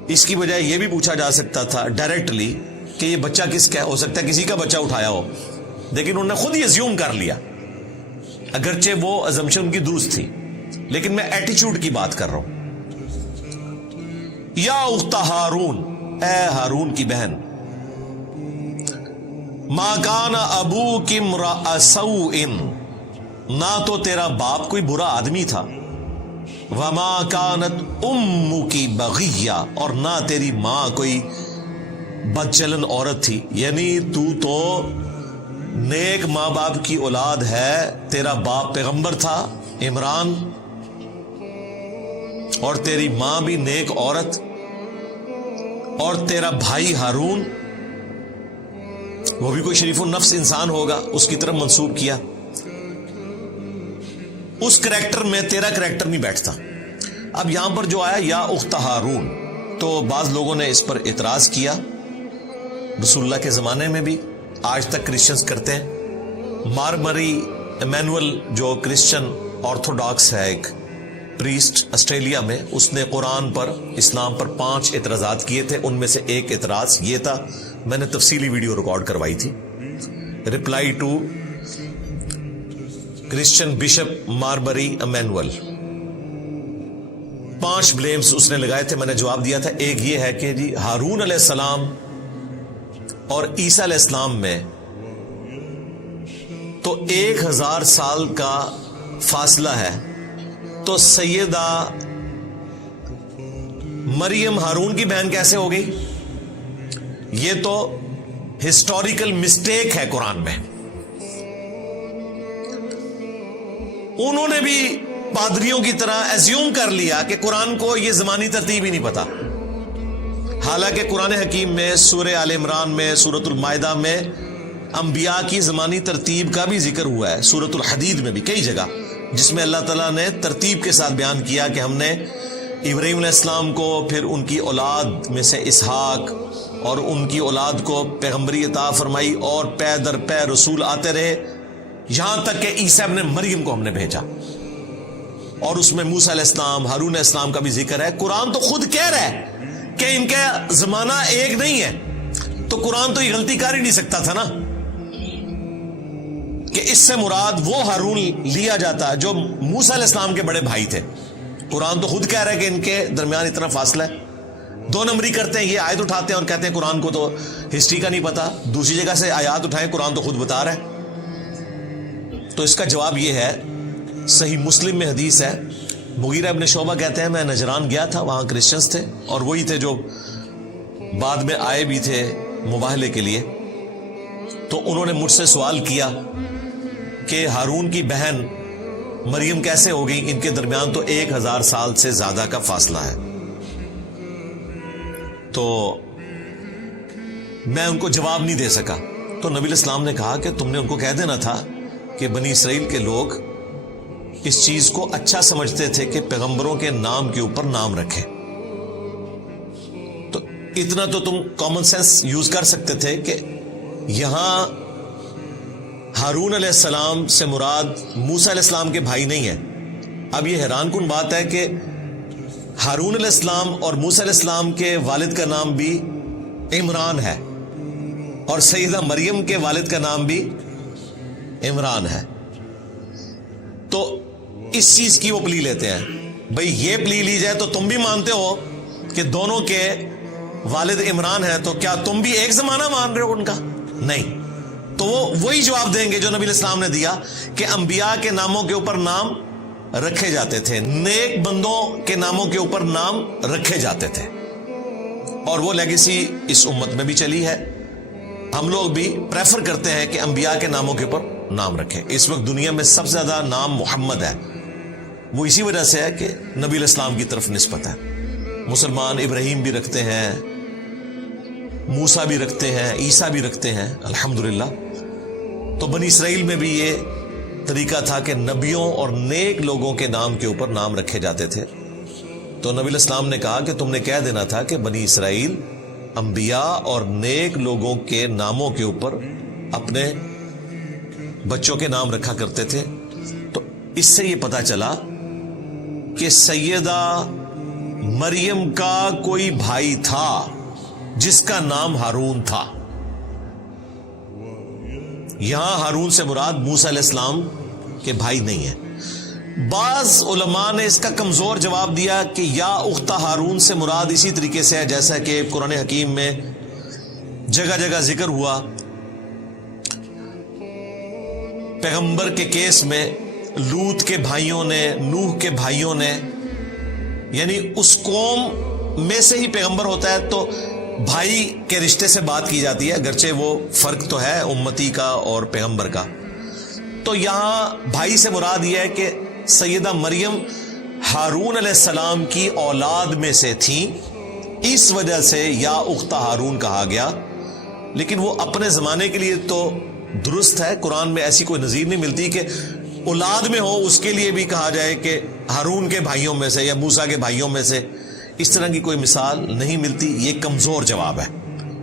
اس کی بجائے یہ بھی پوچھا جا سکتا تھا ڈائریکٹلی کہ یہ بچہ کس کا ہو سکتا ہے, کسی کا بچہ اٹھایا ہو, لیکن انہوں نے خود ہی ایزیوم کر لیا, اگرچہ وہ ازمپشن ان کی درست تھی, لیکن میں ایٹیچیوڈ کی بات کر رہا ہوں. یا اخت ہارون, اے ہارون کی بہن, ما کان ابوک امرأ سوء, نہ تو تیرا باپ کوئی برا آدمی تھا, وما کانت امک بغیہ, اور نہ تیری ماں کوئی بدچلن عورت تھی. یعنی تو نیک ماں باپ کی اولاد ہے, تیرا باپ پیغمبر تھا عمران, اور تیری ماں بھی نیک عورت, اور تیرا بھائی ہارون وہ بھی کوئی شریف النفس انسان ہوگا, اس کی طرف منسوب کیا. اس کریکٹر میں تیرا کریکٹر نہیں بیٹھتا. اب یہاں پر جو آیا یا اخت ہارون, تو بعض لوگوں نے اس پر اعتراض کیا. رسول اللہ کے زمانے میں بھی, آج تک کرسچنز کرتے ہیں. مارمری ایمینول جو کرسچن آرتھوڈاکس ہے, ایک پریسٹ آسٹریلیا میں, اس نے قرآن پر, اسلام پر 5 اعتراضات کیے تھے. ان میں سے ایک اعتراض یہ تھا, میں نے تفصیلی ویڈیو ریکارڈ کروائی تھی, reply to Christian bishop Mar Mari Emmanuel. 5 blames اس نے لگائے تھے, میں نے جواب دیا تھا. ایک یہ ہے کہ جی ہارون علیہ السلام اور عیسیٰ علیہ السلام میں تو 1000 سال کا فاصلہ ہے, تو سیدہ مریم ہارون کی بہن کیسے ہو گئی؟ یہ تو ہسٹوریکل مسٹیک ہے قرآن میں. انہوں نے بھی پادریوں کی طرح ایزیوم کر لیا کہ قرآن کو یہ زمانی ترتیب ہی نہیں پتا, حالانکہ قرآن حکیم میں سورہ آل عمران میں, سورۃ المائدہ میں انبیاء کی زمانی ترتیب کا بھی ذکر ہوا ہے. سورۃ الحدید میں بھی کئی جگہ, جس میں اللہ تعالیٰ نے ترتیب کے ساتھ بیان کیا کہ ہم نے ابراہیم علیہ السلام کو, پھر ان کی اولاد میں سے اسحاق, اور ان کی اولاد کو پیغمبری عطا فرمائی, اور پے در پے رسول آتے رہے, یہاں تک کہ عیسیٰ ابن مریم کو ہم نے بھیجا. اور اس میں موسیٰ علیہ السلام, ہارون علیہ السلام کا بھی ذکر ہے. قرآن تو خود کہہ رہا ہے کہ ان کا زمانہ ایک نہیں ہے, تو قرآن تو یہ غلطی کر ہی نہیں سکتا تھا نا کہ اس سے مراد وہ ہارون لیا جاتا جو موسیٰ علیہ السلام کے بڑے بھائی تھے. قرآن تو خود کہہ رہا ہے کہ ان کے درمیان اتنا فاصلہ ہے. 2 نمبری کرتے ہیں, یہ آیت اٹھاتے ہیں اور کہتے ہیں قرآن کو تو ہسٹری کا نہیں پتا, دوسری جگہ سے آیات اٹھائیں, قرآن تو خود بتا رہا ہے. تو اس کا جواب یہ ہے, صحیح مسلم میں حدیث ہے, مغیرہ ابن شعبہ کہتے ہیں میں نجران گیا تھا, وہاں کرسچنز تھے, اور وہی تھے جو بعد میں آئے بھی تھے مباہلے کے لیے. تو انہوں نے مجھ سے سوال کیا کہ ہارون کی بہن مریم کیسے ہو گئی, ان کے درمیان تو 1000 سال سے زیادہ کا فاصلہ ہے. تو میں ان کو جواب نہیں دے سکا. تو نبی علیہ السلام نے کہا کہ تم نے ان کو کہہ دینا تھا کہ بنی اسرائیل کے لوگ اس چیز کو اچھا سمجھتے تھے کہ پیغمبروں کے نام کے اوپر نام رکھیں. تو اتنا تو تم کامن سینس یوز کر سکتے تھے کہ یہاں ہارون علیہ السلام سے مراد موسیٰ علیہ السلام کے بھائی نہیں ہے. اب یہ حیران کن بات ہے کہ ہارون علیہ السلام اور موسیٰ علیہ السلام کے والد کا نام بھی عمران ہے, اور سیدہ مریم کے والد کا نام بھی عمران ہے. تو اس چیز کی وہ پلی لیتے ہیں, بھئی یہ پلی لی جائے تو تم بھی مانتے ہو کہ دونوں کے والد عمران ہیں, تو کیا تم بھی ایک زمانہ مان رہے ہو ان کا؟ نہیں. تو وہ وہی جواب دیں گے جو نبی علیہ السلام نے دیا کہ انبیاء کے ناموں کے اوپر نام رکھے جاتے تھے, نیک بندوں کے ناموں کے اوپر نام رکھے جاتے تھے, اور وہ لیگیسی اس امت میں بھی چلی ہے. ہم لوگ بھی پریفر کرتے ہیں کہ انبیاء کے ناموں کے اوپر نام رکھیں. اس وقت دنیا میں سب سے زیادہ نام محمد ہے, وہ اسی وجہ سے ہے کہ نبی علیہ السلام کی طرف نسبت ہے. مسلمان ابراہیم بھی رکھتے ہیں, موسیٰ بھی رکھتے ہیں, عیسیٰ بھی رکھتے ہیں, الحمدللہ. تو بنی اسرائیل میں بھی یہ طریقہ تھا کہ نبیوں اور نیک لوگوں کے نام کے اوپر نام رکھے جاتے تھے. تو نبی علیہ السلام نے کہا کہ تم نے کہہ دینا تھا کہ بنی اسرائیل انبیاء اور نیک لوگوں کے ناموں کے اوپر اپنے بچوں کے نام رکھا کرتے تھے. تو اس سے یہ پتا چلا کہ سیدہ مریم کا کوئی بھائی تھا جس کا نام ہارون تھا. یہاں ہارون سے مراد موسیٰ علیہ السلام کے بھائی نہیں ہے. بعض علماء نے اس کا کمزور جواب دیا کہ یا اخت ہارون سے مراد اسی طریقے سے ہے جیسا کہ قرآن حکیم میں جگہ جگہ ذکر ہوا. پیغمبر کے کیس میں لوط کے بھائیوں نے، نوح کے بھائیوں نے، یعنی اس قوم میں سے ہی پیغمبر ہوتا ہے تو بھائی کے رشتے سے بات کی جاتی ہے، اگرچہ وہ فرق تو ہے امتی کا اور پیغمبر کا. تو یہاں بھائی سے مراد یہ ہے کہ سیدہ مریم ہارون علیہ السلام کی اولاد میں سے تھیں، اس وجہ سے یا اخت ہارون کہا گیا. لیکن وہ اپنے زمانے کے لیے تو درست ہے، قرآن میں ایسی کوئی نظیر نہیں ملتی کہ اولاد میں ہو اس کے لیے بھی کہا جائے کہ ہارون کے بھائیوں میں سے یا موسیٰ کے بھائیوں میں سے. اس طرح کی کوئی مثال نہیں ملتی. یہ کمزور جواب ہے.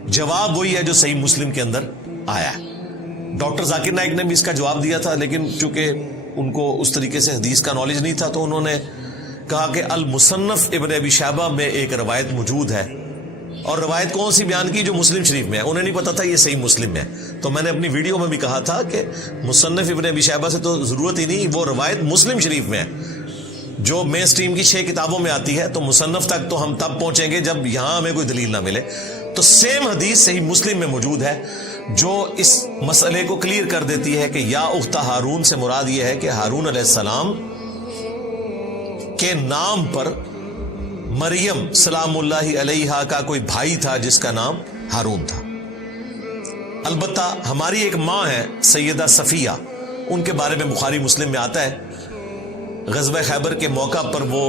جواب وہی ہے جو صحیح مسلم کے اندر آیا ہے. ڈاکٹر ذاکر نائک نے بھی اس کا جواب دیا تھا، لیکن چونکہ ان کو اس طریقے سے حدیث کا نالج نہیں تھا تو انہوں نے کہا کہ المصنف ابن ابی شیبہ میں ایک روایت موجود ہے، اور روایت کون سی بیان کی؟ جو مسلم شریف میں ہے. انہیں نہیں پتا تھا یہ صحیح مسلم میں ہے. تو میں نے اپنی ویڈیو میں بھی کہا تھا کہ مصنف ابن ابی شیبہ سے تو ضرورت ہی نہیں، وہ روایت مسلم شریف میں ہے جو مین سٹریم کی 6 کتابوں میں آتی ہے. تو مصنف تک تو ہم تب پہنچیں گے جب یہاں ہمیں کوئی دلیل نہ ملے. تو سیم حدیث صحیح مسلم میں موجود ہے جو اس مسئلے کو کلیئر کر دیتی ہے کہ یا اخت ہارون سے مراد یہ ہے کہ ہارون علیہ السلام کے نام پر مریم سلام اللہ علیہا کا کوئی بھائی تھا جس کا نام ہارون تھا. البتہ ہماری ایک ماں ہے سیدہ صفیہ، ان کے بارے میں بخاری مسلم میں آتا ہے غزوہ خیبر کے موقع پر وہ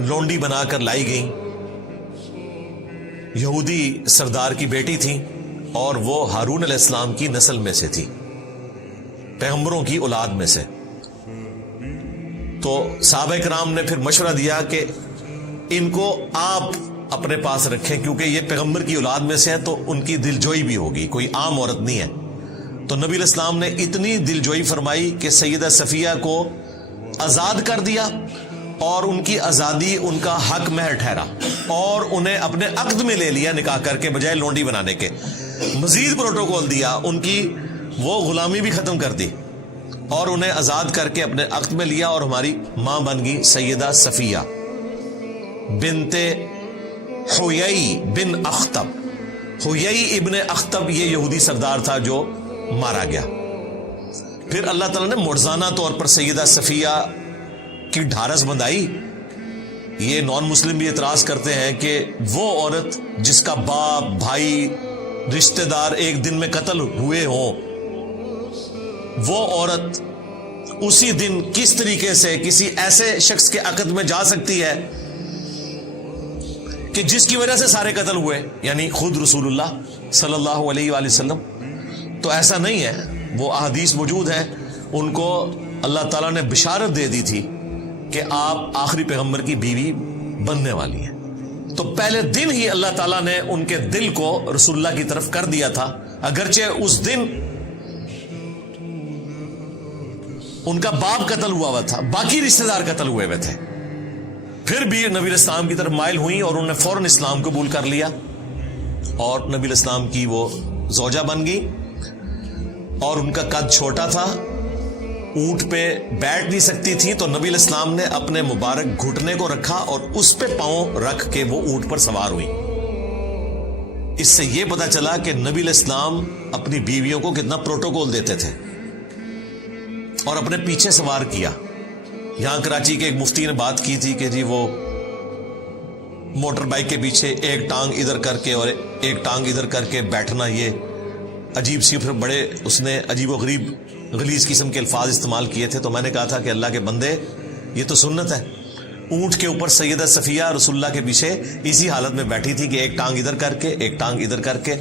لونڈی بنا کر لائی گئیں. یہودی سردار کی بیٹی تھی اور وہ ہارون علیہ السلام کی نسل میں سے تھی، پیغمبروں کی اولاد میں سے. تو صحابہ کرام نے پھر مشورہ دیا کہ ان کو آپ اپنے پاس رکھیں کیونکہ یہ پیغمبر کی اولاد میں سے ہیں تو ان کی دلجوئی بھی ہوگی، کوئی عام عورت نہیں ہے. تو نبی علیہ السلام نے اتنی دلجوئی فرمائی کہ سیدہ صفیہ کو آزاد کر دیا اور ان کی آزادی ان کا حق مہر ٹھہرا اور انہیں اپنے عقد میں لے لیا نکاح کر کے بجائے لونڈی بنانے کے. مزید پروٹوکول دیا، ان کی وہ غلامی بھی ختم کر دی اور انہیں آزاد کر کے اپنے عقد میں لیا اور ہماری ماں بن گئی سیدہ صفیہ بنت حیی بن اخطب. حیی ابن اخطب یہ یہودی سردار تھا جو مارا گیا. پھر اللہ تعالیٰ نے معجزانہ طور پر سیدہ صفیہ کی ڈھارس بندھائی. یہ نان مسلم بھی اعتراض کرتے ہیں کہ وہ عورت جس کا باپ، بھائی، رشتہ دار ایک دن میں قتل ہوئے ہوں، وہ عورت اسی دن کس طریقے سے کسی ایسے شخص کے عقد میں جا سکتی ہے کہ جس کی وجہ سے سارے قتل ہوئے، یعنی خود رسول اللہ صلی اللہ علیہ وآلہ وسلم. تو ایسا نہیں ہے، وہ احادیث موجود ہیں. ان کو اللہ تعالیٰ نے بشارت دے دی تھی کہ آپ آخری پیغمبر کی بیوی بننے والی ہیں. تو پہلے دن ہی اللہ تعالیٰ نے ان کے دل کو رسول اللہ کی طرف کر دیا تھا، اگرچہ اس دن ان کا باپ قتل ہوا تھا، باقی رشتہ دار قتل ہوئے ہوئے تھے. پھر بھی نبی علیہ السلام کی طرف مائل ہوئیں اور انہوں نے فوراً اسلام قبول کر لیا اور نبی علیہ السلام کی وہ زوجہ بن گئی. اور ان کا قد چھوٹا تھا، اونٹ پہ بیٹھ نہیں سکتی تھی، تو نبی علیہ السلام نے اپنے مبارک گھٹنے کو رکھا اور اس پہ پاؤں رکھ کے وہ اونٹ پر سوار ہوئی. اس سے یہ پتا چلا کہ نبی علیہ السلام اپنی بیویوں کو کتنا پروٹوکول دیتے تھے اور اپنے پیچھے سوار کیا. یہاں کراچی کے ایک مفتی نے بات کی تھی کہ جی وہ موٹر بائک کے پیچھے ایک ٹانگ ادھر کر کے اور ایک ٹانگ ادھر کر کے بیٹھنا، یہ عجیب سی، پھر بڑے اس نے عجیب و غریب غلیظ قسم کے الفاظ استعمال کیے تھے. تو میں نے کہا تھا کہ اللہ کے بندے یہ تو سنت ہے. اونٹ کے اوپر سیدہ صفیہ رسول اللہ کے پیچھے اسی حالت میں بیٹھی تھی کہ ایک ٹانگ ادھر کر کے ایک ٹانگ ادھر کر کے،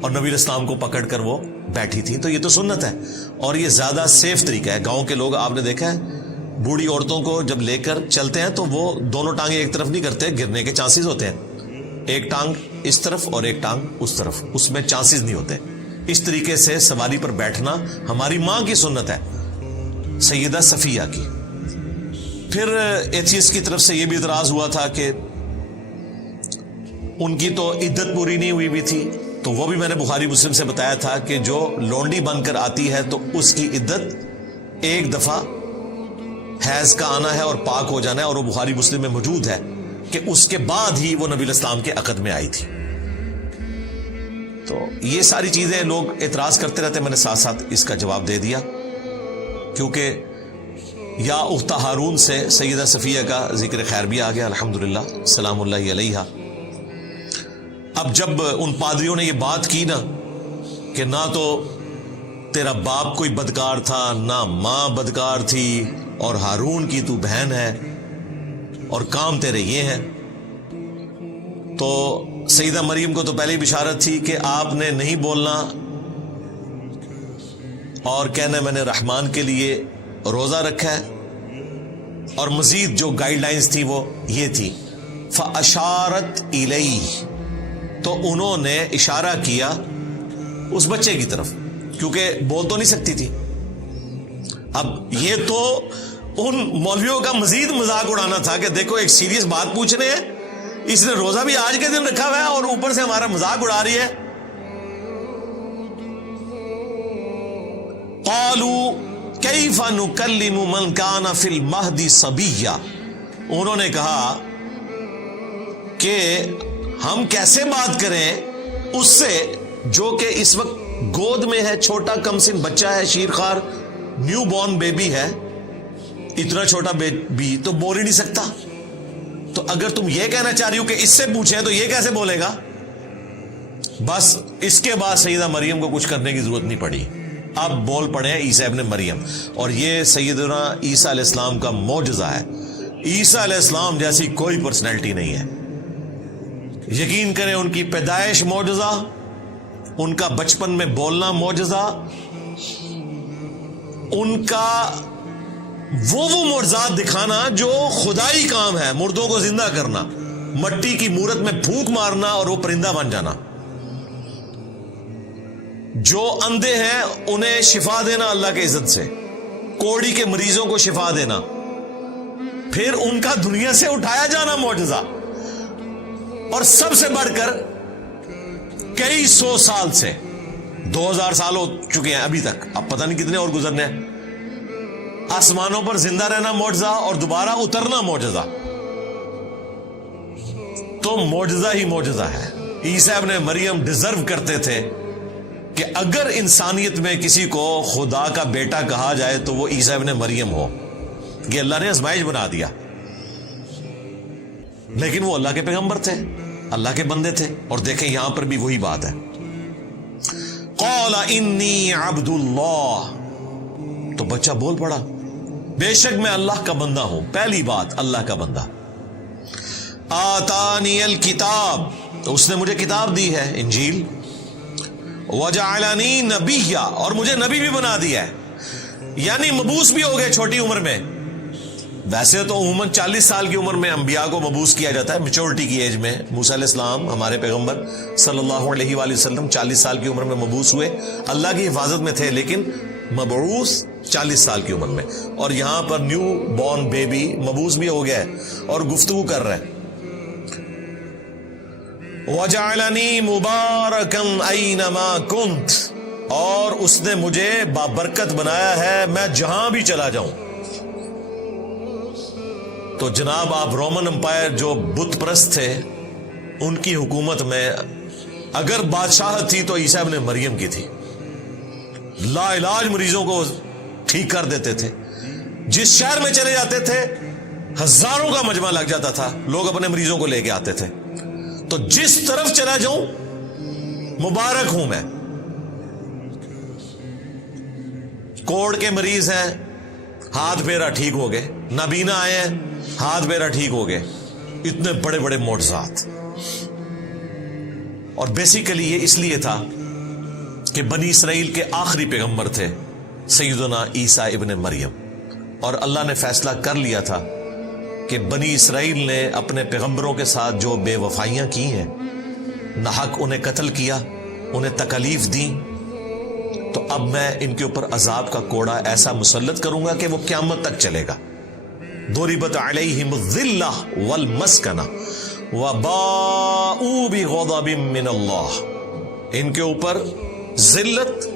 اور نبی علیہ السلام کو پکڑ کر وہ بیٹھی تھی. تو یہ تو سنت ہے اور یہ زیادہ سیف طریقہ ہے. گاؤں کے لوگ آپ نے دیکھا ہے بوڑھی عورتوں کو جب لے کر چلتے ہیں تو وہ دونوں ٹانگیں ایک طرف نہیں کرتے، گرنے کے چانسز ہوتے ہیں. ایک ٹانگ اس طرف اور ایک ٹانگ اس طرف، اس میں چانسز نہیں ہوتے. اس طریقے سے سواری پر بیٹھنا ہماری ماں کی سنت ہے، سیدہ صفیہ کی. پھر ایتھیسٹ کی طرف سے یہ بھی اعتراض ہوا تھا کہ ان کی تو عدت پوری نہیں ہوئی بھی تھی، تو وہ بھی میں نے بخاری مسلم سے بتایا تھا کہ جو لونڈی بن کر آتی ہے تو اس کی عدت ایک دفعہ حیض کا آنا ہے اور پاک ہو جانا ہے، اور وہ بخاری مسلم میں موجود ہے کہ اس کے بعد ہی وہ نبی الاسلام کے عقد میں آئی تھی. تو یہ ساری چیزیں لوگ اعتراض کرتے رہتے، میں نے ساتھ ساتھ اس کا جواب دے دیا، کیونکہ یا اخت ہارون سے سیدہ صفیہ کا ذکر خیر بھی آ گیا الحمدللہ سلام اللہ علیہا. اب جب ان پادریوں نے یہ بات کی نا کہ نہ تو تیرا باپ کوئی بدکار تھا، نہ ماں بدکار تھی، اور ہارون کی تو بہن ہے اور کام تیرے یہ ہیں، تو سیدہ مریم کو تو پہلے ہی بشارت تھی کہ آپ نے نہیں بولنا اور کہنا میں نے رحمان کے لیے روزہ رکھا ہے. اور مزید جو گائیڈ لائنز تھی وہ یہ تھی فَأَشَارَتْ إِلَيْهِ، تو انہوں نے اشارہ کیا اس بچے کی طرف، کیونکہ بول تو نہیں سکتی تھی. اب یہ تو ان مولویوں کا مزید مذاق اڑانا تھا کہ دیکھو ایک سیریس بات پوچھ رہے ہیں، اس نے روزہ بھی آج کے دن رکھا ہوا ہے اور اوپر سے ہمارا مذاق اڑا رہی ہے. قالوا کیف نکلم من کان فی المہد صبیا، انہوں نے کہا کہ ہم کیسے بات کریں اس سے جو کہ اس وقت گود میں ہے، چھوٹا کم سن بچہ ہے، شیرخوار نیو بورن بیبی ہے، اتنا چھوٹا بیبی تو بول ہی نہیں سکتا. تو اگر تم یہ کہنا چاہ رہی ہو کہ اس سے پوچھیں تو یہ کیسے بولے گا؟ بس اس کے بعد سیدہ مریم کو کچھ کرنے کی ضرورت نہیں پڑی، اب بول پڑے ہیں عیسیٰ ابن مریم. اور یہ سیدنا عیسیٰ علیہ السلام کا معجزہ ہے. عیسیٰ علیہ السلام جیسی کوئی پرسنالٹی نہیں ہے. یقین کریں ان کی پیدائش معجزہ، ان کا بچپن میں بولنا معجزہ، ان کا وہ معجزات دکھانا جو خدائی کام ہے، مردوں کو زندہ کرنا، مٹی کی مورت میں پھونک مارنا اور وہ پرندہ بن جانا، جو اندھے ہیں انہیں شفا دینا اللہ کے عزت سے، کوڑی کے مریضوں کو شفا دینا، پھر ان کا دنیا سے اٹھایا جانا معجزہ، اور سب سے بڑھ کر کئی سو سال سے 2000 سال ہو چکے ہیں ابھی تک، اب پتہ نہیں کتنے اور گزرنے ہیں، آسمانوں پر زندہ رہنا معجزہ اور دوبارہ اترنا معجزہ. تو معجزہ ہی معجزہ ہے. عیسیٰ ابن مریم ڈیزرو کرتے تھے کہ اگر انسانیت میں کسی کو خدا کا بیٹا کہا جائے تو وہ عیسیٰ ابن مریم ہو. یہ اللہ نے آزمائش بنا دیا، لیکن وہ اللہ کے پیغمبر تھے، اللہ کے بندے تھے. اور دیکھیں یہاں پر بھی وہی بات ہے، قال انی عبد اللہ، تو بچہ بول پڑا بے شک میں اللہ کا بندہ ہوں. پہلی بات اللہ کا بندہ. آتانی الکتاب، تو اس نے مجھے کتاب دی ہے انجیل. وجعلنی نبیا، اور مجھے نبی بھی بنا دیا ہے، یعنی مبعوث بھی ہو گئے چھوٹی عمر میں. ویسے تو عموماً 40 سال کی عمر میں انبیاء کو مبعوث کیا جاتا ہے، میچورٹی کی ایج میں. موسیٰ علیہ السلام ہمارے پیغمبر صلی اللہ علیہ وآلہ وسلم 40 سال کی عمر میں مبعوث ہوئے، اللہ کی حفاظت میں تھے لیکن مبعوث 40 سال کی عمر میں. اور یہاں پر نیو بورن بیبی مبعوث بھی ہو گیا ہے اور گفتگو کر رہا ہے. وَجَعَلَنِي مُبَارَكًا أَيْنَمَا كُنْتَ، اور اس نے مجھے بابرکت بنایا ہے میں جہاں بھی چلا جاؤں. تو جناب آپ رومن امپائر جو بت پرست تھے ان کی حکومت میں اگر بادشاہت تھی تو عیسیٰ ابن مریم کی تھی. لا علاج مریضوں کو ٹھیک کر دیتے تھے. جس شہر میں چلے جاتے تھے ہزاروں کا مجمع لگ جاتا تھا، لوگ اپنے مریضوں کو لے کے آتے تھے. تو جس طرف چلا جاؤں مبارک ہوں میں. کوڑ کے مریض ہیں، ہاتھ پھیرا ٹھیک ہو گئے. نابینا آئے ہیں، ہاتھ پھیرا ٹھیک ہو گئے. اتنے بڑے بڑے معجزات. اور بیسیکلی یہ اس لیے تھا کہ بنی اسرائیل کے آخری پیغمبر تھے سیدنا عیسیٰ ابن مریم، اور اللہ نے فیصلہ کر لیا تھا کہ بنی اسرائیل نے اپنے پیغمبروں کے ساتھ جو بے وفائیاں کی ہیں ناحق انہیں قتل کیا، انہیں تکالیف دی، تو اب میں ان کے اوپر عذاب کا کوڑا ایسا مسلط کروں گا کہ وہ قیامت تک چلے گا. ضربت علیہم الذلہ والمسکنہ وباؤوا بغضب من اللہ. ان کے اوپر ذلت،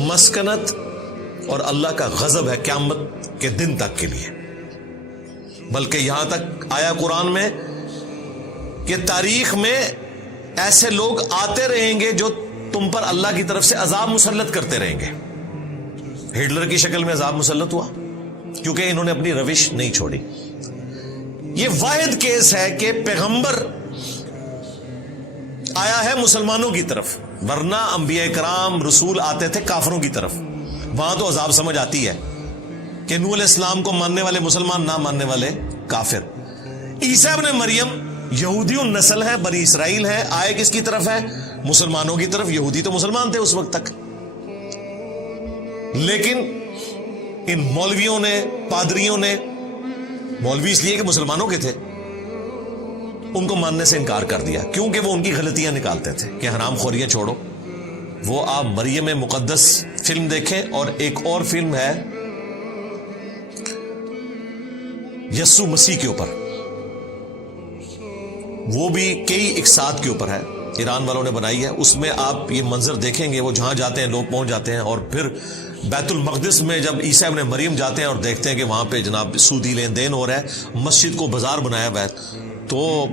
مسکنت اور اللہ کا غضب ہے قیامت کے دن تک کے لیے. بلکہ یہاں تک آیا قرآن میں کہ تاریخ میں ایسے لوگ آتے رہیں گے جو تم پر اللہ کی طرف سے عذاب مسلط کرتے رہیں گے. ہٹلر کی شکل میں عذاب مسلط ہوا کیونکہ انہوں نے اپنی روش نہیں چھوڑی. یہ واحد کیس ہے کہ پیغمبر آیا ہے مسلمانوں کی طرف، ورنہ انبیاء کرام رسول آتے تھے کافروں کی طرف. وہاں تو عذاب سمجھ آتی ہے کہ نوح علیہ السلام کو ماننے والے مسلمان، نہ ماننے والے کافر. عیسیٰ ابن مریم یہودی النسل ہے، بنی اسرائیل ہے، آئے کس کی طرف ہے؟ مسلمانوں کی طرف. یہودی تو مسلمان تھے اس وقت تک، لیکن ان مولویوں نے، پادریوں نے، مولوی اس لیے کہ مسلمانوں کے تھے، ان کو ماننے سے انکار کر دیا کیونکہ وہ ان کی غلطیاں نکالتے تھے کہ حرام خوریاں چھوڑو. وہ آپ مریم مقدس فلم دیکھیں، اور ایک اور فلم ہے یسوع مسیح کے اوپر، وہ بھی کئی اقساط کے اوپر ہے، ایران والوں نے بنائی ہے. اس میں آپ یہ منظر دیکھیں گے، وہ جہاں جاتے ہیں لوگ پہنچ جاتے ہیں، اور پھر بیت المقدس میں جب عیسیٰ ابن مریم جاتے ہیں اور دیکھتے ہیں کہ وہاں پہ جناب سودی لین دین ہو رہا ہے، مسجد کو بازار بنایا ہوا ہے، تو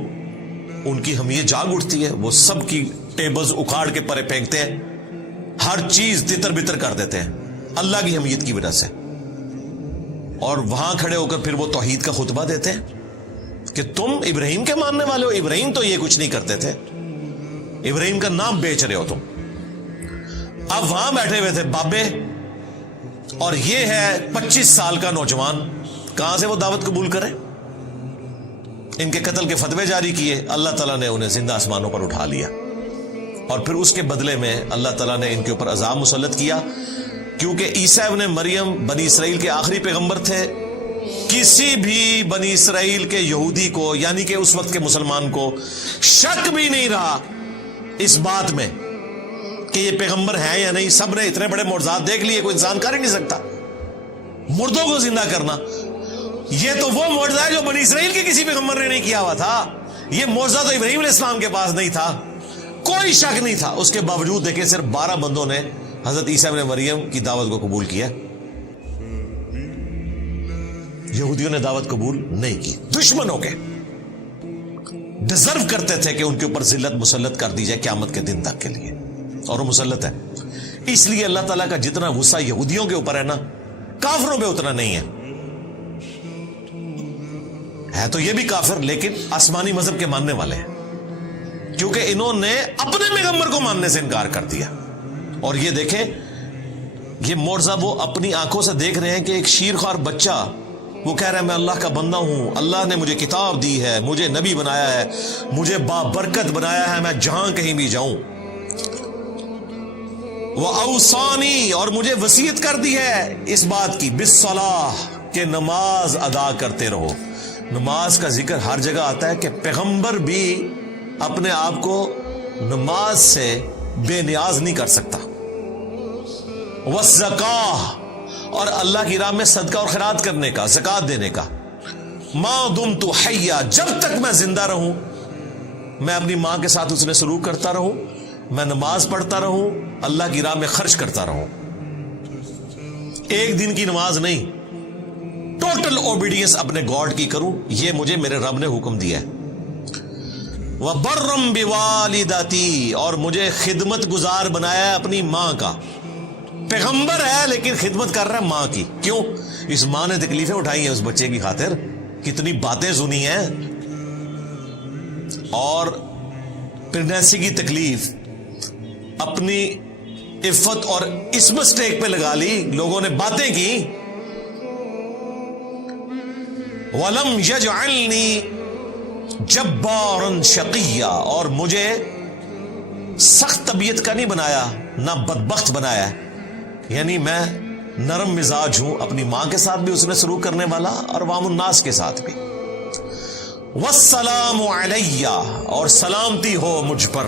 ان کی حمیت جاگ اٹھتی ہے. وہ سب کی ٹیبلز اکھاڑ کے پرے پھینکتے ہیں، ہر چیز تتر بتر کر دیتے ہیں اللہ کی حمیت کی وجہ سے. اور وہاں کھڑے ہو کر پھر وہ توحید کا خطبہ دیتے ہیں کہ تم ابراہیم کے ماننے والے ہو. ابراہیم تو یہ کچھ نہیں کرتے تھے، ابراہیم کا نام بیچ رہے ہو تم. اب وہاں بیٹھے ہوئے تھے بابے، اور یہ ہے 25 سال کا نوجوان. کہاں سے وہ دعوت قبول کرے؟ ان کے قتل کے فتوے جاری کیے، اللہ تعالیٰ نے انہیں زندہ آسمانوں پر اٹھا لیا، اور پھر اس کے بدلے میں اللہ تعالیٰ نے ان کے اوپر عذاب مسلط کیا. کیونکہ عیسیٰ ابن مریم بنی اسرائیل کے آخری پیغمبر تھے. کسی بھی بنی اسرائیل کے یہودی کو، یعنی کہ اس وقت کے مسلمان کو، شک بھی نہیں رہا اس بات میں کہ یہ پیغمبر ہیں یا نہیں. سب نے اتنے بڑے معجزات دیکھ لیے، کوئی انسان کر ہی نہیں سکتا مردوں کو زندہ کرنا. یہ تو وہ معجزہ ہے جو بنی اسرائیل کے کسی پیغمبر نے نہیں کیا ہوا تھا. یہ معجزہ تو ابراہیم علیہ السلام کے پاس نہیں تھا، کوئی شک نہیں تھا. اس کے باوجود دیکھیں صرف 12 بندوں نے حضرت عیسیٰ ابن مریم کی دعوت کو قبول کیا. یہودیوں نے دعوت قبول نہیں کی. دشمنوں کے ڈیزرو کرتے تھے کہ ان کے اوپر ذلت مسلط کر دی جائے قیامت کے دن تک کے لیے، اور وہ مسلط ہے. اس لیے اللہ تعالیٰ کا جتنا غصہ یہودیوں کے اوپر ہے نا، کافروں پہ اتنا نہیں ہے. تو یہ بھی کافر، لیکن آسمانی مذہب کے ماننے والے ہیں، کیونکہ انہوں نے اپنے پیغمبر کو ماننے سے انکار کر دیا. اور یہ دیکھیں، یہ معجزہ وہ اپنی آنکھوں سے دیکھ رہے ہیں کہ ایک شیرخوار بچہ وہ کہہ رہا ہے میں اللہ کا بندہ ہوں، اللہ نے مجھے کتاب دی ہے، مجھے نبی بنایا ہے، مجھے بابرکت بنایا ہے، میں جہاں کہیں بھی جاؤں. وَأَوْصَانِي، اور مجھے وصیت کر دی ہے اس بات کی، بِالصَّلَاةِ، کہ نماز ادا کرتے رہو. نماز کا ذکر ہر جگہ آتا ہے کہ پیغمبر بھی اپنے آپ کو نماز سے بے نیاز نہیں کر سکتا. وَالزَّكَاةِ، اور اللہ کی راہ میں صدقہ اور خیرات کرنے کا، زکوٰۃ دینے کا. مَا دُمْتُ حَيًّا، جب تک میں زندہ رہوں، میں اپنی ماں کے ساتھ اس نے سلوک کرتا رہوں، میں نماز پڑھتا رہوں، اللہ کی راہ میں خرچ کرتا رہوں. ایک دن کی نماز نہیں، ٹوٹل اوبیڈینس اپنے گاڈ کی کروں، یہ مجھے میرے رب نے حکم دیا ہے. وَبَرًّا بِوَالِدَتِي، اور مجھے خدمت گزار بنایا ہے اپنی ماں کا. پیغمبر ہے لیکن خدمت کر رہا ہے ماں کی. کیوں؟ اس ماں نے تکلیفیں اٹھائی ہیں اس بچے کی خاطر، کتنی باتیں سنی ہیں، اور پریگنینسی کی تکلیف اپنی عفت اور اس مسٹیک پہ لگا لی، لوگوں نے باتیں کی. وَلَمْ يَجْعَلْنِي جَبَّارًا شَقِيًّا، اور مجھے سخت طبیعت کا نہیں بنایا، نہ بدبخت بنایا. یعنی میں نرم مزاج ہوں، اپنی ماں کے ساتھ بھی اس نے سلوک کرنے والا، اور عوام الناس کے ساتھ بھی. وَالسَّلَامُ عَلَيَّ، اور سلامتی ہو مجھ پر.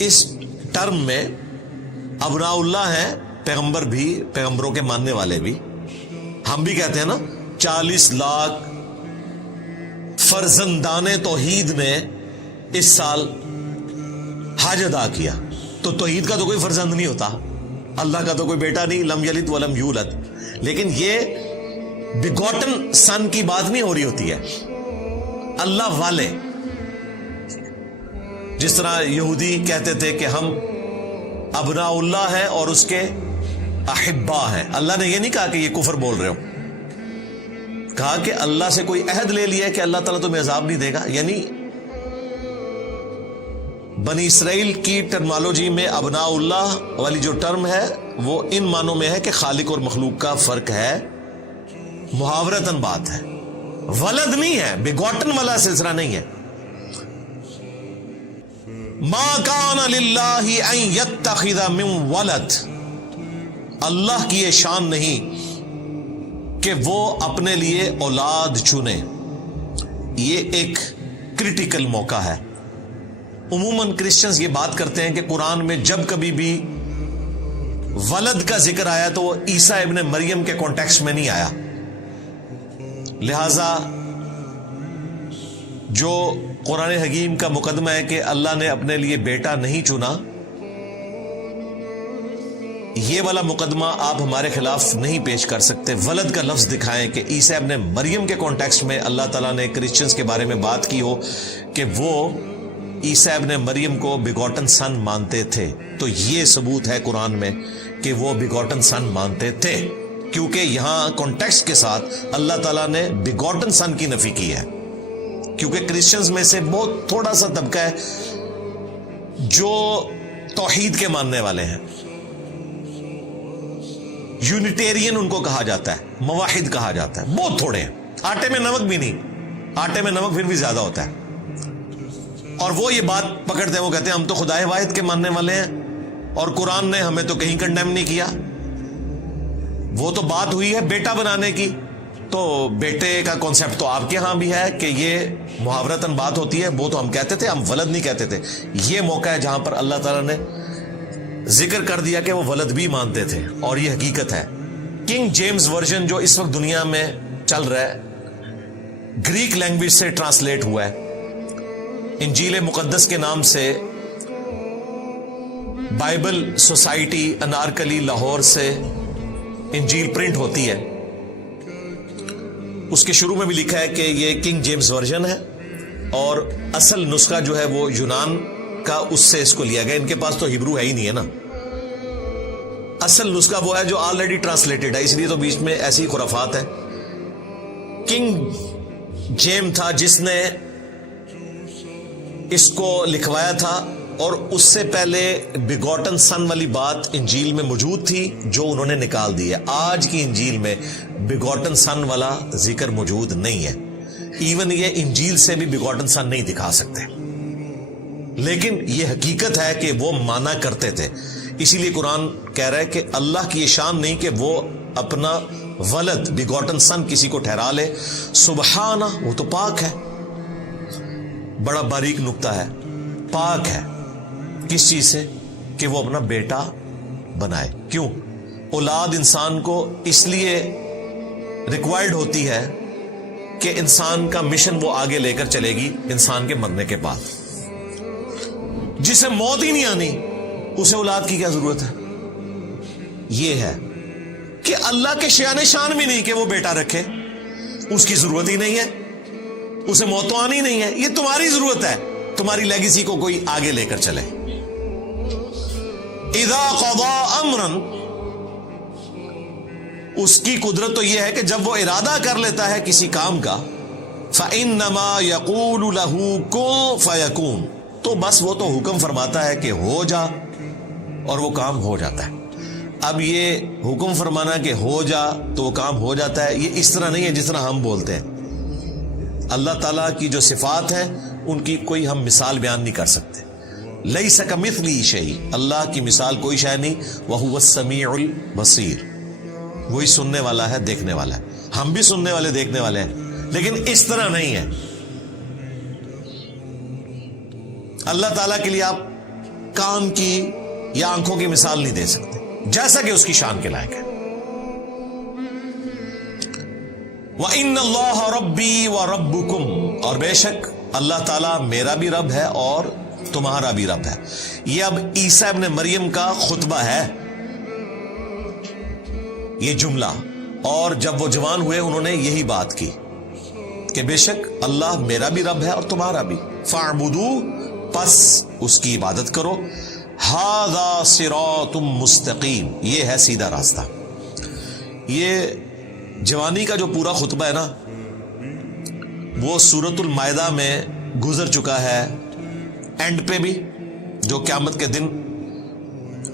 اس ٹرم میں ابناء اللہ ہیں، پیغمبر بھی، پیغمبروں کے ماننے والے بھی. ہم بھی کہتے ہیں نا 40 لاکھ فرزندان توحید نے اس سال حج ادا کیا. تو توحید کا تو کوئی فرزند نہیں ہوتا، اللہ کا تو کوئی بیٹا نہیں، لم یلد ولم یولد. لیکن یہ بیگوٹن سن کی بات نہیں ہو رہی ہوتی ہے، اللہ والے. جس طرح یہودی کہتے تھے کہ ہم ابناء اللہ ہیں اور اس کے احبا ہیں. اللہ نے یہ نہیں کہا کہ یہ کفر بول رہے ہو، کہا کہ اللہ سے کوئی عہد لے لیا کہ اللہ تعالیٰ تمہیں عذاب نہیں دے گا. یعنی بنی اسرائیل کی ٹرمالوجی میں ابناء اللہ والی جو ٹرم ہے وہ ان معنوں میں ہے کہ خالق اور مخلوق کا فرق ہے، محاورتاً بات ہے، ولد نہیں ہے، بیگوٹن والا سلسلہ نہیں ہے. ما کان للہ ان یتخذ من ولد، اللہ کی یہ شان نہیں کہ وہ اپنے لیے اولاد چنے. یہ ایک کرٹیکل موقع ہے. عموماً کرسچنز یہ بات کرتے ہیں کہ قرآن میں جب کبھی بھی ولد کا ذکر آیا تو وہ عیسیٰ ابن مریم کے کانٹیکسٹ میں نہیں آیا. لہذا جو قرآن حکیم کا مقدمہ ہے کہ اللہ نے اپنے لیے بیٹا نہیں چنا، یہ والا مقدمہ آپ ہمارے خلاف نہیں پیش کر سکتے. ولد کا لفظ دکھائیں کہ عیسیٰ ابن مریم کے کانٹیکسٹ میں اللہ تعالیٰ نے کرسچنز کے بارے میں بات کی ہو کہ وہ عیسیٰ ابن مریم کو بیگوٹن سن مانتے تھے، تو یہ ثبوت ہے قرآن میں کہ وہ بیگوٹن سن مانتے تھے، کیونکہ یہاں کانٹیکسٹ کے ساتھ اللہ تعالیٰ نے بیگوٹن سن کی نفی کی ہے. کیونکہ کرسچنز میں سے بہت تھوڑا سا طبقہ ہے جو توحید کے ماننے والے ہیں، یونیٹیرین ان کو کہا جاتا ہے، موحد کہا جاتا ہے، بہت تھوڑے ہیں، آٹے میں نمک بھی نہیں، آٹے میں نمک پھر بھی زیادہ ہوتا ہے. اور وہ یہ بات پکڑتے ہیں، وہ کہتے ہیں ہم تو خدا واحد کے ماننے والے ہیں اور قرآن نے ہمیں تو کہیں کنڈیم نہیں کیا. وہ تو بات ہوئی ہے بیٹا بنانے کی، تو بیٹے کا کانسیپٹ تو آپ کے ہاں بھی ہے کہ یہ محاورتاً بات ہوتی ہے. وہ تو ہم کہتے تھے، ہم ولد نہیں کہتے تھے. یہ موقع ہے جہاں پر اللہ تعالیٰ نے ذکر کر دیا کہ وہ ولد بھی مانتے تھے، اور یہ حقیقت ہے. کنگ جیمز ورژن جو اس وقت دنیا میں چل رہا ہے، گریک لینگویج سے ٹرانسلیٹ ہوا ہے، انجیل مقدس کے نام سے بائبل سوسائٹی انارکلی لاہور سے انجیل پرنٹ ہوتی ہے. اس کے شروع میں بھی لکھا ہے کہ یہ کنگ جیمز ورژن ہے، اور اصل نسخہ جو ہے وہ یونان کا، اس سے اس کو لیا گیا. ان کے پاس تو ہبرو ہے ہی نہیں ہے نا. اصل نسخہ وہ ہے جو آلریڈی ٹرانسلیٹڈ ہے، اس لیے تو بیچ میں ایسی خرافات ہے. کنگ جیم تھا جس نے اس کو لکھوایا تھا، اور اس سے پہلے بیگوٹن سن والی بات انجیل میں موجود تھی جو انہوں نے نکال دی ہے. آج کی انجیل میں بیگوٹن سن والا ذکر موجود نہیں ہے. ایون یہ انجیل سے بھی بیگوٹن سن نہیں دکھا سکتے، لیکن یہ حقیقت ہے کہ وہ مانا کرتے تھے. اسی لیے قرآن کہہ رہا ہے کہ اللہ کی یہ شان نہیں کہ وہ اپنا ولد بیگوٹن سن کسی کو ٹھہرا لے. سبحانہ، وہ تو پاک ہے. بڑا باریک نقطہ ہے، پاک ہے کس چیز سے کہ وہ اپنا بیٹا بنائے. کیوں؟ اولاد انسان کو اس لیے ریکوائرڈ ہوتی ہے کہ انسان کا مشن وہ آگے لے کر چلے گی انسان کے مرنے کے بعد. جسے موت ہی نہیں آنی اسے اولاد کی کیا ضرورت ہے؟ یہ ہے کہ اللہ کے شان شان بھی نہیں کہ وہ بیٹا رکھے، اس کی ضرورت ہی نہیں ہے، اسے موت تو آنی نہیں ہے. یہ تمہاری ضرورت ہے، تمہاری لیگیسی کو کوئی آگے لے کر چلے. اذا قضا امرا، اس کی قدرت تو یہ ہے کہ جب وہ ارادہ کر لیتا ہے کسی کام کا، فإنما يقول له كن فيكون، تو بس وہ تو حکم فرماتا ہے کہ ہو جا، اور وہ کام ہو جاتا ہے. اب یہ حکم فرمانا کہ ہو جا تو وہ کام ہو جاتا ہے، یہ اس طرح نہیں ہے جس طرح ہم بولتے ہیں. اللہ تعالیٰ کی جو صفات ہیں ان کی کوئی ہم مثال بیان نہیں کر سکتے. لیس کمثلہ شیء، اللہ کی مثال کوئی شے نہیں. وہو السمیع البصیر، وہی سننے والا ہے، دیکھنے والا ہے. ہم بھی سننے والے دیکھنے والے ہیں، لیکن اس طرح نہیں ہے. اللہ تعالیٰ کے لیے آپ کان کی یا آنکھوں کی مثال نہیں دے سکتے جیسا کہ اس کی شان کے لائق ہے. وَإِنَّ اللَّهَ رَبِّي وَرَبُّكُمْ، اور بے شک اللہ تعالیٰ میرا بھی رب ہے اور تمہارا بھی رب ہے. یہ اب عیسیٰ ابن مریم کا خطبہ ہے یہ جملہ، اور جب وہ جوان ہوئے انہوں نے یہی بات کی کہ بے شک اللہ میرا بھی رب ہے اور تمہارا بھی. فَاعْبُدُوا، پس اس کی عبادت کرو. هَذَا صِرَاطٌ مُسْتَقِيم، یہ ہے سیدھا راستہ. یہ جوانی کا جو پورا خطبہ ہے نا وہ سورۃ المائدہ میں گزر چکا ہے اینڈ پہ بھی، جو قیامت کے دن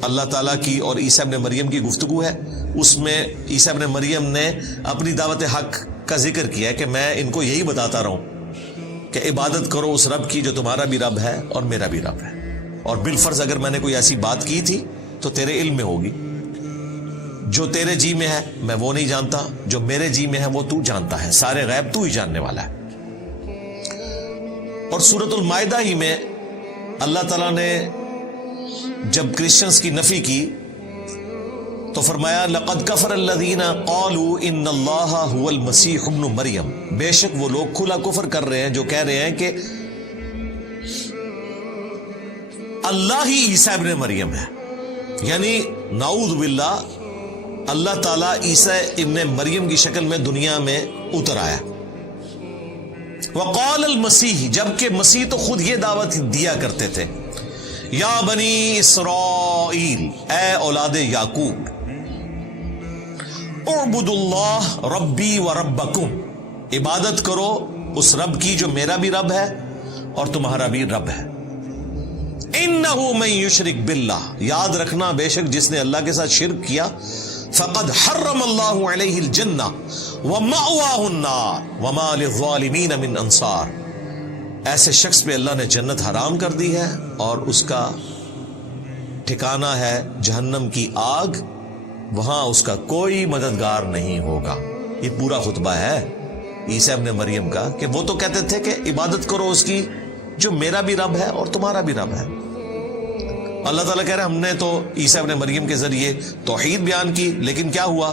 اللہ تعالیٰ کی اور عیسیٰ ابن مریم کی گفتگو ہے. اس میں عیسیٰ ابن مریم نے اپنی دعوت حق کا ذکر کیا ہے کہ میں ان کو یہی بتاتا رہا ہوں کہ عبادت کرو اس رب کی جو تمہارا بھی رب ہے اور میرا بھی رب ہے، اور بالفرض اگر میں نے کوئی ایسی بات کی تھی تو تیرے علم میں ہوگی. جو تیرے جی میں ہے میں وہ نہیں جانتا، جو میرے جی میں ہے وہ تو جانتا ہے، سارے غیب تو ہی جاننے والا ہے. اور سورۃ المائدہ ہی میں اللہ تعالیٰ نے جب کرسچنز کی نفی کی تو فرمایا لقد کفر الذین قالوا ان اللہ هو المسیح ابن مریم، بے شک وہ لوگ کھلا کفر کر رہے ہیں جو کہہ رہے ہیں کہ اللہ ہی عیسیٰ ابن مریم ہے. یعنی نعوذ باللہ اللہ تعالیٰ عیسیٰ ابن مریم کی شکل میں دنیا میں اتر آیا. وقال المسیح، جبکہ مسیح تو خود یہ دعوت دیا کرتے تھے یا بنی اسرائیل، اے اولاد یعقوب، اعبدوا اللہ ربی و ربکم، عبادت کرو اس رب کی جو میرا بھی رب ہے اور تمہارا بھی رب ہے. انہ من یشرک باللہ، یاد رکھنا بے شک جس نے اللہ کے ساتھ شرک کیا، فقد حرم اللہ علیہ الجنہ ومأواہ النار وما للظالمین من انصار، ایسے شخص پہ اللہ نے جنت حرام کر دی ہے اور اس کا ٹھکانہ ہے جہنم کی آگ، وہاں اس کا کوئی مددگار نہیں ہوگا. یہ پورا خطبہ ہے عیسیٰ ابن مریم کا کہ وہ تو کہتے تھے کہ عبادت کرو اس کی جو میرا بھی رب ہے اور تمہارا بھی رب ہے. اللہ تعالیٰ کہہ رہے ہم نے تو عیسیٰ ابن مریم کے ذریعے توحید بیان کی، لیکن کیا ہوا؟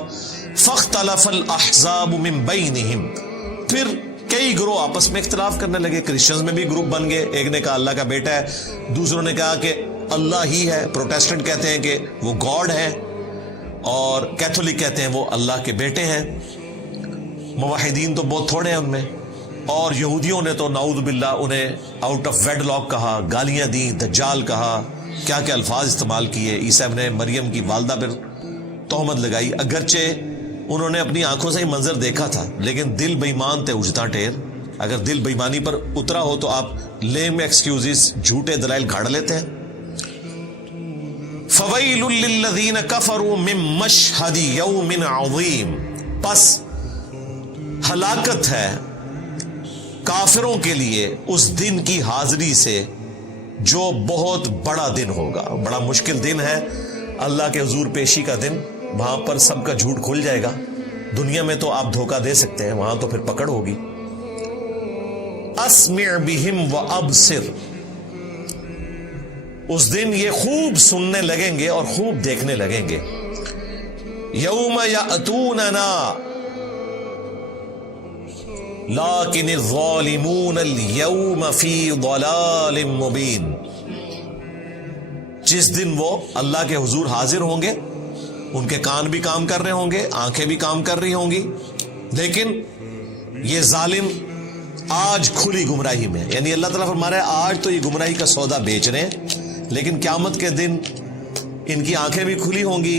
فاختلف الاحزاب من بینہم، پھر کئی گروہ آپس میں اختلاف کرنے لگے. کرسچنز میں بھی گروپ بن گئے، ایک نے کہا اللہ کا بیٹا ہے، دوسروں نے کہا کہ اللہ ہی ہے. پروٹیسٹنٹ کہتے ہیں کہ وہ گاڈ ہے، اور کیتھولک کہتے ہیں وہ اللہ کے بیٹے ہیں. موحدین تو بہت تھوڑے ہیں ان میں. اور یہودیوں نے تو نعوذ باللہ انہیں آؤٹ آف ویڈ لاک کہا، گالیاں دی، دجال کہا، کیا کیا الفاظ استعمال کیے. عیسیٰ ابن مریم کی والدہ پر تہمت لگائی، اگرچہ انہوں نے اپنی آنکھوں سے ہی منظر دیکھا تھا لیکن دل بےایمان تھے اجتا ٹیر. اگر دل بےایمانی پر اترا ہو تو آپ لیم ایکسکیوزز، جھوٹے دلائل گھاڑ لیتے ہیں. فویل للذین کفروا من مشہد یوم عظیم، پس ہلاکت ہے کافروں کے لیے اس دن کی حاضری سے جو بہت بڑا دن ہوگا. بڑا مشکل دن ہے اللہ کے حضور پیشی کا دن، وہاں پر سب کا جھوٹ کھل جائے گا. دنیا میں تو آپ دھوکہ دے سکتے ہیں، وہاں تو پھر پکڑ ہوگی. اسمع بہم وابصر، اس دن یہ خوب سننے لگیں گے اور خوب دیکھنے لگیں گے. یوم یأتوننا لیکن الظالمون اليوم فی ضلال مبین، جس دن وہ اللہ کے حضور حاضر ہوں گے، ان کے کان بھی کام کر رہے ہوں گے، آنکھیں بھی کام کر رہی ہوں گی، لیکن یہ ظالم آج کھلی گمراہی میں. یعنی اللہ تعالیٰ فرما رہا ہے آج تو یہ گمراہی کا سودا بیچ رہے ہیں، لیکن قیامت کے دن ان کی آنکھیں بھی کھلی ہوں گی،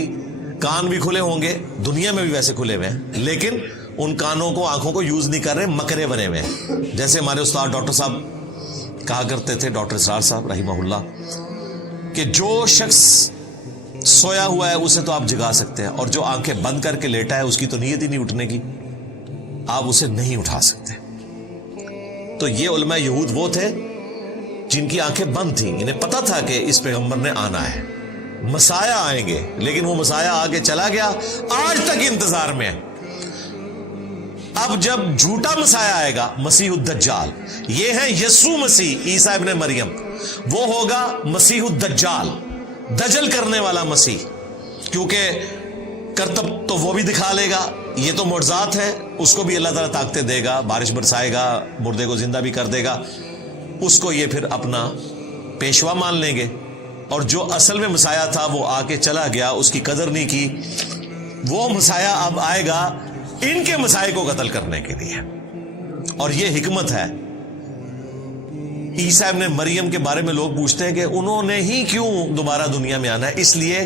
کان بھی کھلے ہوں گے. دنیا میں بھی ویسے کھلے ہوئے ہیں لیکن ان کانوں کو آنکھوں کو یوز نہیں کر رہے، مکرے بنے ہوئے ہیں. جیسے ہمارے استاد ڈاکٹر صاحب کہا کرتے تھے، ڈاکٹر اسرار صاحب رحمہ اللہ، کہ جو شخص سویا ہوا ہے اسے تو آپ جگا سکتے ہیں، اور جو آنکھیں بند کر کے لیٹا ہے اس کی تو نیت ہی نہیں اٹھنے کی، آپ اسے نہیں اٹھا سکتے. تو یہ علماء یہود وہ تھے جن کی آنکھیں بند تھیں، انہیں پتا تھا کہ اس پیغمبر نے آنا ہے، مسایہ آئیں گے، لیکن وہ مسایہ آگے چلا گیا، آج تک انتظار میں ہے. اب جب جھوٹا مسایہ آئے گا، مسیح الدجال، یہ ہے یسوع مسیح عیسیٰ ابن مریم، وہ ہوگا مسیح الدجال، دجل کرنے والا مسیح، کیونکہ کرتب تو وہ بھی دکھا لے گا، یہ تو معجزات ہے، اس کو بھی اللہ تعالیٰ طاقتیں دے گا، بارش برسائے گا، مردے کو زندہ بھی کر دے گا، اس کو یہ پھر اپنا پیشوا مان لیں گے، اور جو اصل میں مسیح تھا وہ آ کے چلا گیا، اس کی قدر نہیں کی، وہ مسیح اب آئے گا ان کے مسیح کو قتل کرنے کے لیے۔ اور یہ حکمت ہے۔ عیسیٰ ابن مریم کے بارے میں لوگ پوچھتے ہیں کہ انہوں نے ہی کیوں دوبارہ دنیا میں آنا ہے؟ اس لیے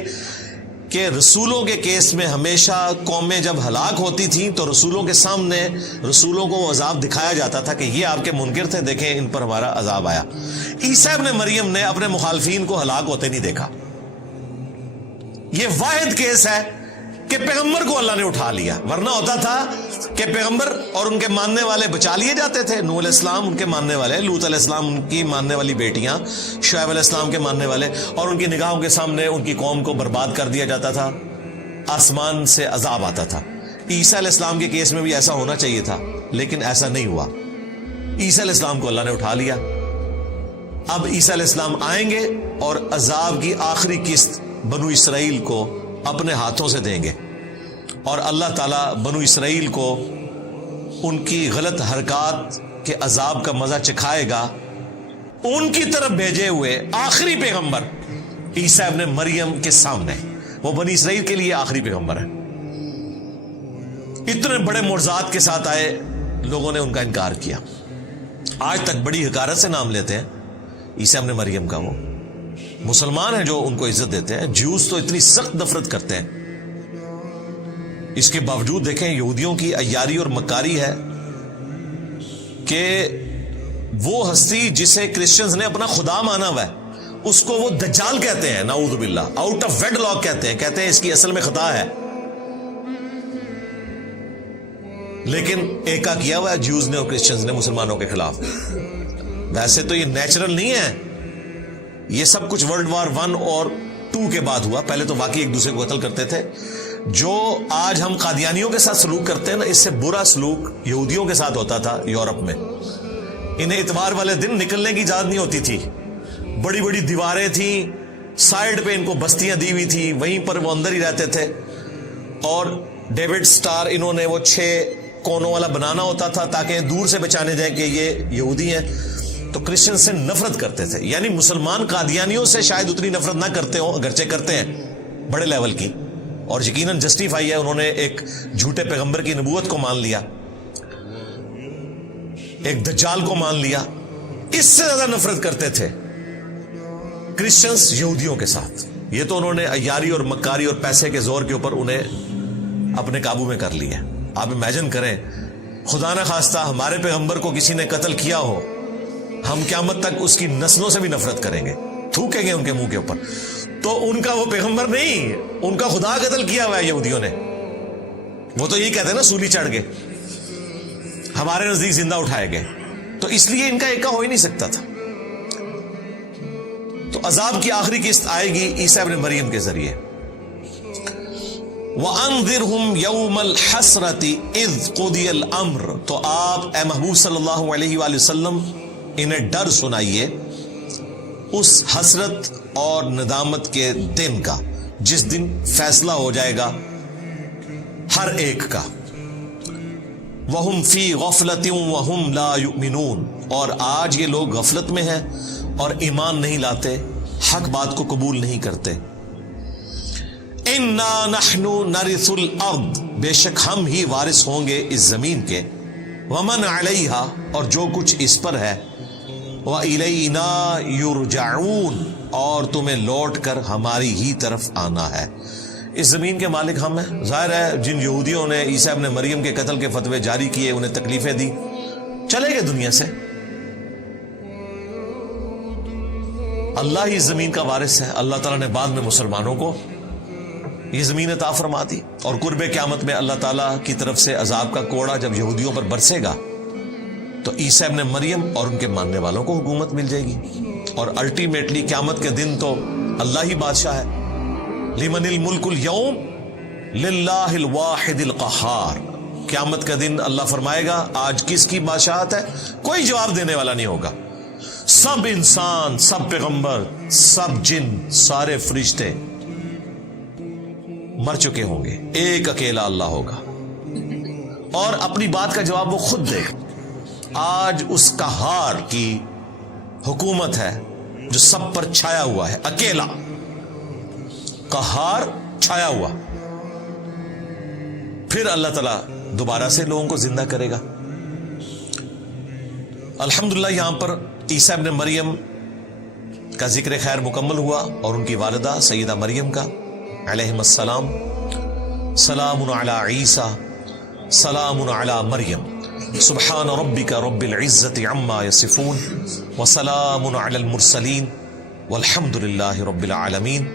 کہ رسولوں کے کیس میں ہمیشہ قومیں جب ہلاک ہوتی تھیں تو رسولوں کے سامنے رسولوں کو وہ عذاب دکھایا جاتا تھا کہ یہ آپ کے منکر تھے، دیکھیں ان پر ہمارا عذاب آیا۔ عیسیٰ ابن مریم نے اپنے مخالفین کو ہلاک ہوتے نہیں دیکھا۔ یہ واحد کیس ہے کہ پیغمبر کو اللہ نے اٹھا لیا، ورنہ ہوتا تھا کہ پیغمبر اور ان کے ماننے والے بچا لیے جاتے تھے۔ نوح علیہ السلام ان کے ماننے والے، لوط علیہ السلام ان کی ماننے والی بیٹیاں، شعیب علیہ السلام کے ماننے والے، اور ان کی نگاہوں کے سامنے ان کی قوم کو برباد کر دیا جاتا تھا، آسمان سے عذاب آتا تھا۔ عیسیٰ علیہ السلام کے کیس میں بھی ایسا ہونا چاہیے تھا، لیکن ایسا نہیں ہوا۔ عیسیٰ علیہ السلام کو اللہ نے اٹھا لیا۔ اب عیسیٰ علیہ السلام آئیں گے اور عذاب کی آخری قسط بنو اسرائیل کو اپنے ہاتھوں سے دیں گے، اور اللہ تعالیٰ بنو اسرائیل کو ان کی غلط حرکات کے عذاب کا مزہ چکھائے گا، ان کی طرف بھیجے ہوئے آخری پیغمبر عیسیٰ ابن مریم کے سامنے۔ وہ بنی اسرائیل کے لیے آخری پیغمبر ہے۔ اتنے بڑے معجزات کے ساتھ آئے، لوگوں نے ان کا انکار کیا، آج تک بڑی حقارت سے نام لیتے ہیں عیسیٰ ابن مریم کا۔ وہ مسلمان ہیں جو ان کو عزت دیتے ہیں، جیوز تو اتنی سخت نفرت کرتے ہیں۔ اس کے باوجود دیکھیں یہودیوں کی عیاری اور مکاری ہے کہ وہ ہستی جسے کرسچنز نے اپنا خدا مانا ہوا ہے، اس کو وہ دجال کہتے ہیں، نعوذ باللہ، آؤٹ آف ویڈ لاک کہتے ہیں اس کی اصل میں خطا ہے، لیکن ایکا کیا ہوا ہے جیوز نے اور کرسچنز نے مسلمانوں کے خلاف۔ ویسے تو یہ نیچرل نہیں ہے، یہ سب کچھ ورلڈ وار 1 اور 2 کے بعد ہوا۔ پہلے تو واقعی ایک دوسرے کو قتل کرتے تھے۔ جو آج ہم قادیانیوں کے ساتھ سلوک کرتے ہیں نا، اس سے برا سلوک یہودیوں کے ساتھ ہوتا تھا یورپ میں۔ انہیں اتوار والے دن نکلنے کی اجازت نہیں ہوتی تھی، بڑی بڑی دیواریں تھیں، سائیڈ پہ ان کو بستیاں دی ہوئی تھی، وہیں پر وہ اندر ہی رہتے تھے، اور ڈیوڈ سٹار انہوں نے وہ 6 کونوں والا بنانا ہوتا تھا تاکہ دور سے پہچانے جائیں کہ یہ یہودی ہیں۔ تو کرسچن سے نفرت کرتے تھے، یعنی مسلمان قادیانیوں سے شاید اتنی نفرت نہ کرتے ہوں، اگرچہ کرتے ہیں بڑے لیول کی، اور یقیناً جسٹیفائی ہے، انہوں نے ایک جھوٹے پیغمبر کی نبوت کو مان لیا، ایک دجال کو مان لیا۔ اس سے زیادہ نفرت کرتے تھے کرسچنز یہودیوں کے ساتھ۔ یہ تو انہوں نے عیاری اور مکاری اور پیسے کے زور کے اوپر انہیں اپنے قابو میں کر لیا۔ آپ امیجن کریں، خدا نہ خواستہ ہمارے پیغمبر کو کسی نے قتل کیا ہو، ہم قیامت تک اس کی نسلوں سے بھی نفرت کریں گے، تھوکیں گے ان کے منہ کے اوپر۔ تو ان کا وہ پیغمبر نہیں، ان کا خدا قتل کیا ہوا ہے یہودیوں نے۔ وہ تو یہی کہتے ہیں نا، سولی چڑھ گئے، ہمارے نزدیک زندہ اٹھائے گئے، تو اس لیے ان کا ایکا ہو ہی نہیں سکتا تھا۔ تو عذاب کی آخری قسط آئے گی عیسیٰ ابن مریم کے ذریعے۔ وَأَنذِرْهُمْ يَوْمَ الْحَسْرَةِ إِذْ قُضِيَ الْأَمْرُ، تو آپ اے محبوب صلی اللہ علیہ وآلہ وسلم انہیں ڈر سنائیے اس حسرت اور ندامت کے دن کا جس دن فیصلہ ہو جائے گا ہر ایک کا۔ وَهُمْ فِي غَفْلَةٍ وَهُمْ لَا يُؤْمِنُونَ، اور آج یہ لوگ غفلت میں ہیں اور ایمان نہیں لاتے، حق بات کو قبول نہیں کرتے۔ اِنَّا نَحْنُ نَرِثُ الْأَرْضَ، بے شک ہم ہی وارث ہوں گے اس زمین کے، وَمَنْ عَلَيْهَا، اور جو کچھ اس پر ہے، وَإِلَيْنَا يُرْجَعُونَ، اور تمہیں لوٹ کر ہماری ہی طرف آنا ہے۔ اس زمین کے مالک ہم ہیں۔ ظاہر ہے جن یہودیوں نے عیسیٰ ابن مریم کے قتل کے فتوے جاری کیے، انہیں تکلیفیں دی، چلے گئے دنیا سے۔ اللہ ہی زمین کا وارث ہے۔ اللہ تعالیٰ نے بعد میں مسلمانوں کو یہ زمین عطا فرما دی، اور قرب قیامت میں اللہ تعالیٰ کی طرف سے عذاب کا کوڑا جب یہودیوں پر برسے گا تو عیسیٰ ابن مریم اور ان کے ماننے والوں کو حکومت مل جائے گی، اور الٹیمیٹلی قیامت کے دن تو اللہ ہی بادشاہ ہے۔ لمن الملک اليوم للہ الواحد القہار، قیامت کا دن اللہ فرمائے گا آج کس کی بادشاہت ہے، کوئی جواب دینے والا نہیں ہوگا، سب انسان، سب پیغمبر، سب جن، سارے فرشتے مر چکے ہوں گے، ایک اکیلا اللہ ہوگا، اور اپنی بات کا جواب وہ خود دے گا۔ آج اس قہار کی حکومت ہے جو سب پر چھایا ہوا ہے، اکیلا قہار چھایا ہوا۔ پھر اللہ تعالیٰ دوبارہ سے لوگوں کو زندہ کرے گا۔ الحمدللہ یہاں پر عیسیٰ ابن مریم کا ذکر خیر مکمل ہوا، اور ان کی والدہ سیدہ مریم کا علیہم السلام۔ سلام علی عیسیٰ سلام علی مریم سبحان ربک رب العزت عما یصفون وسلام علی المرسلین والحمد للہ رب العالمین۔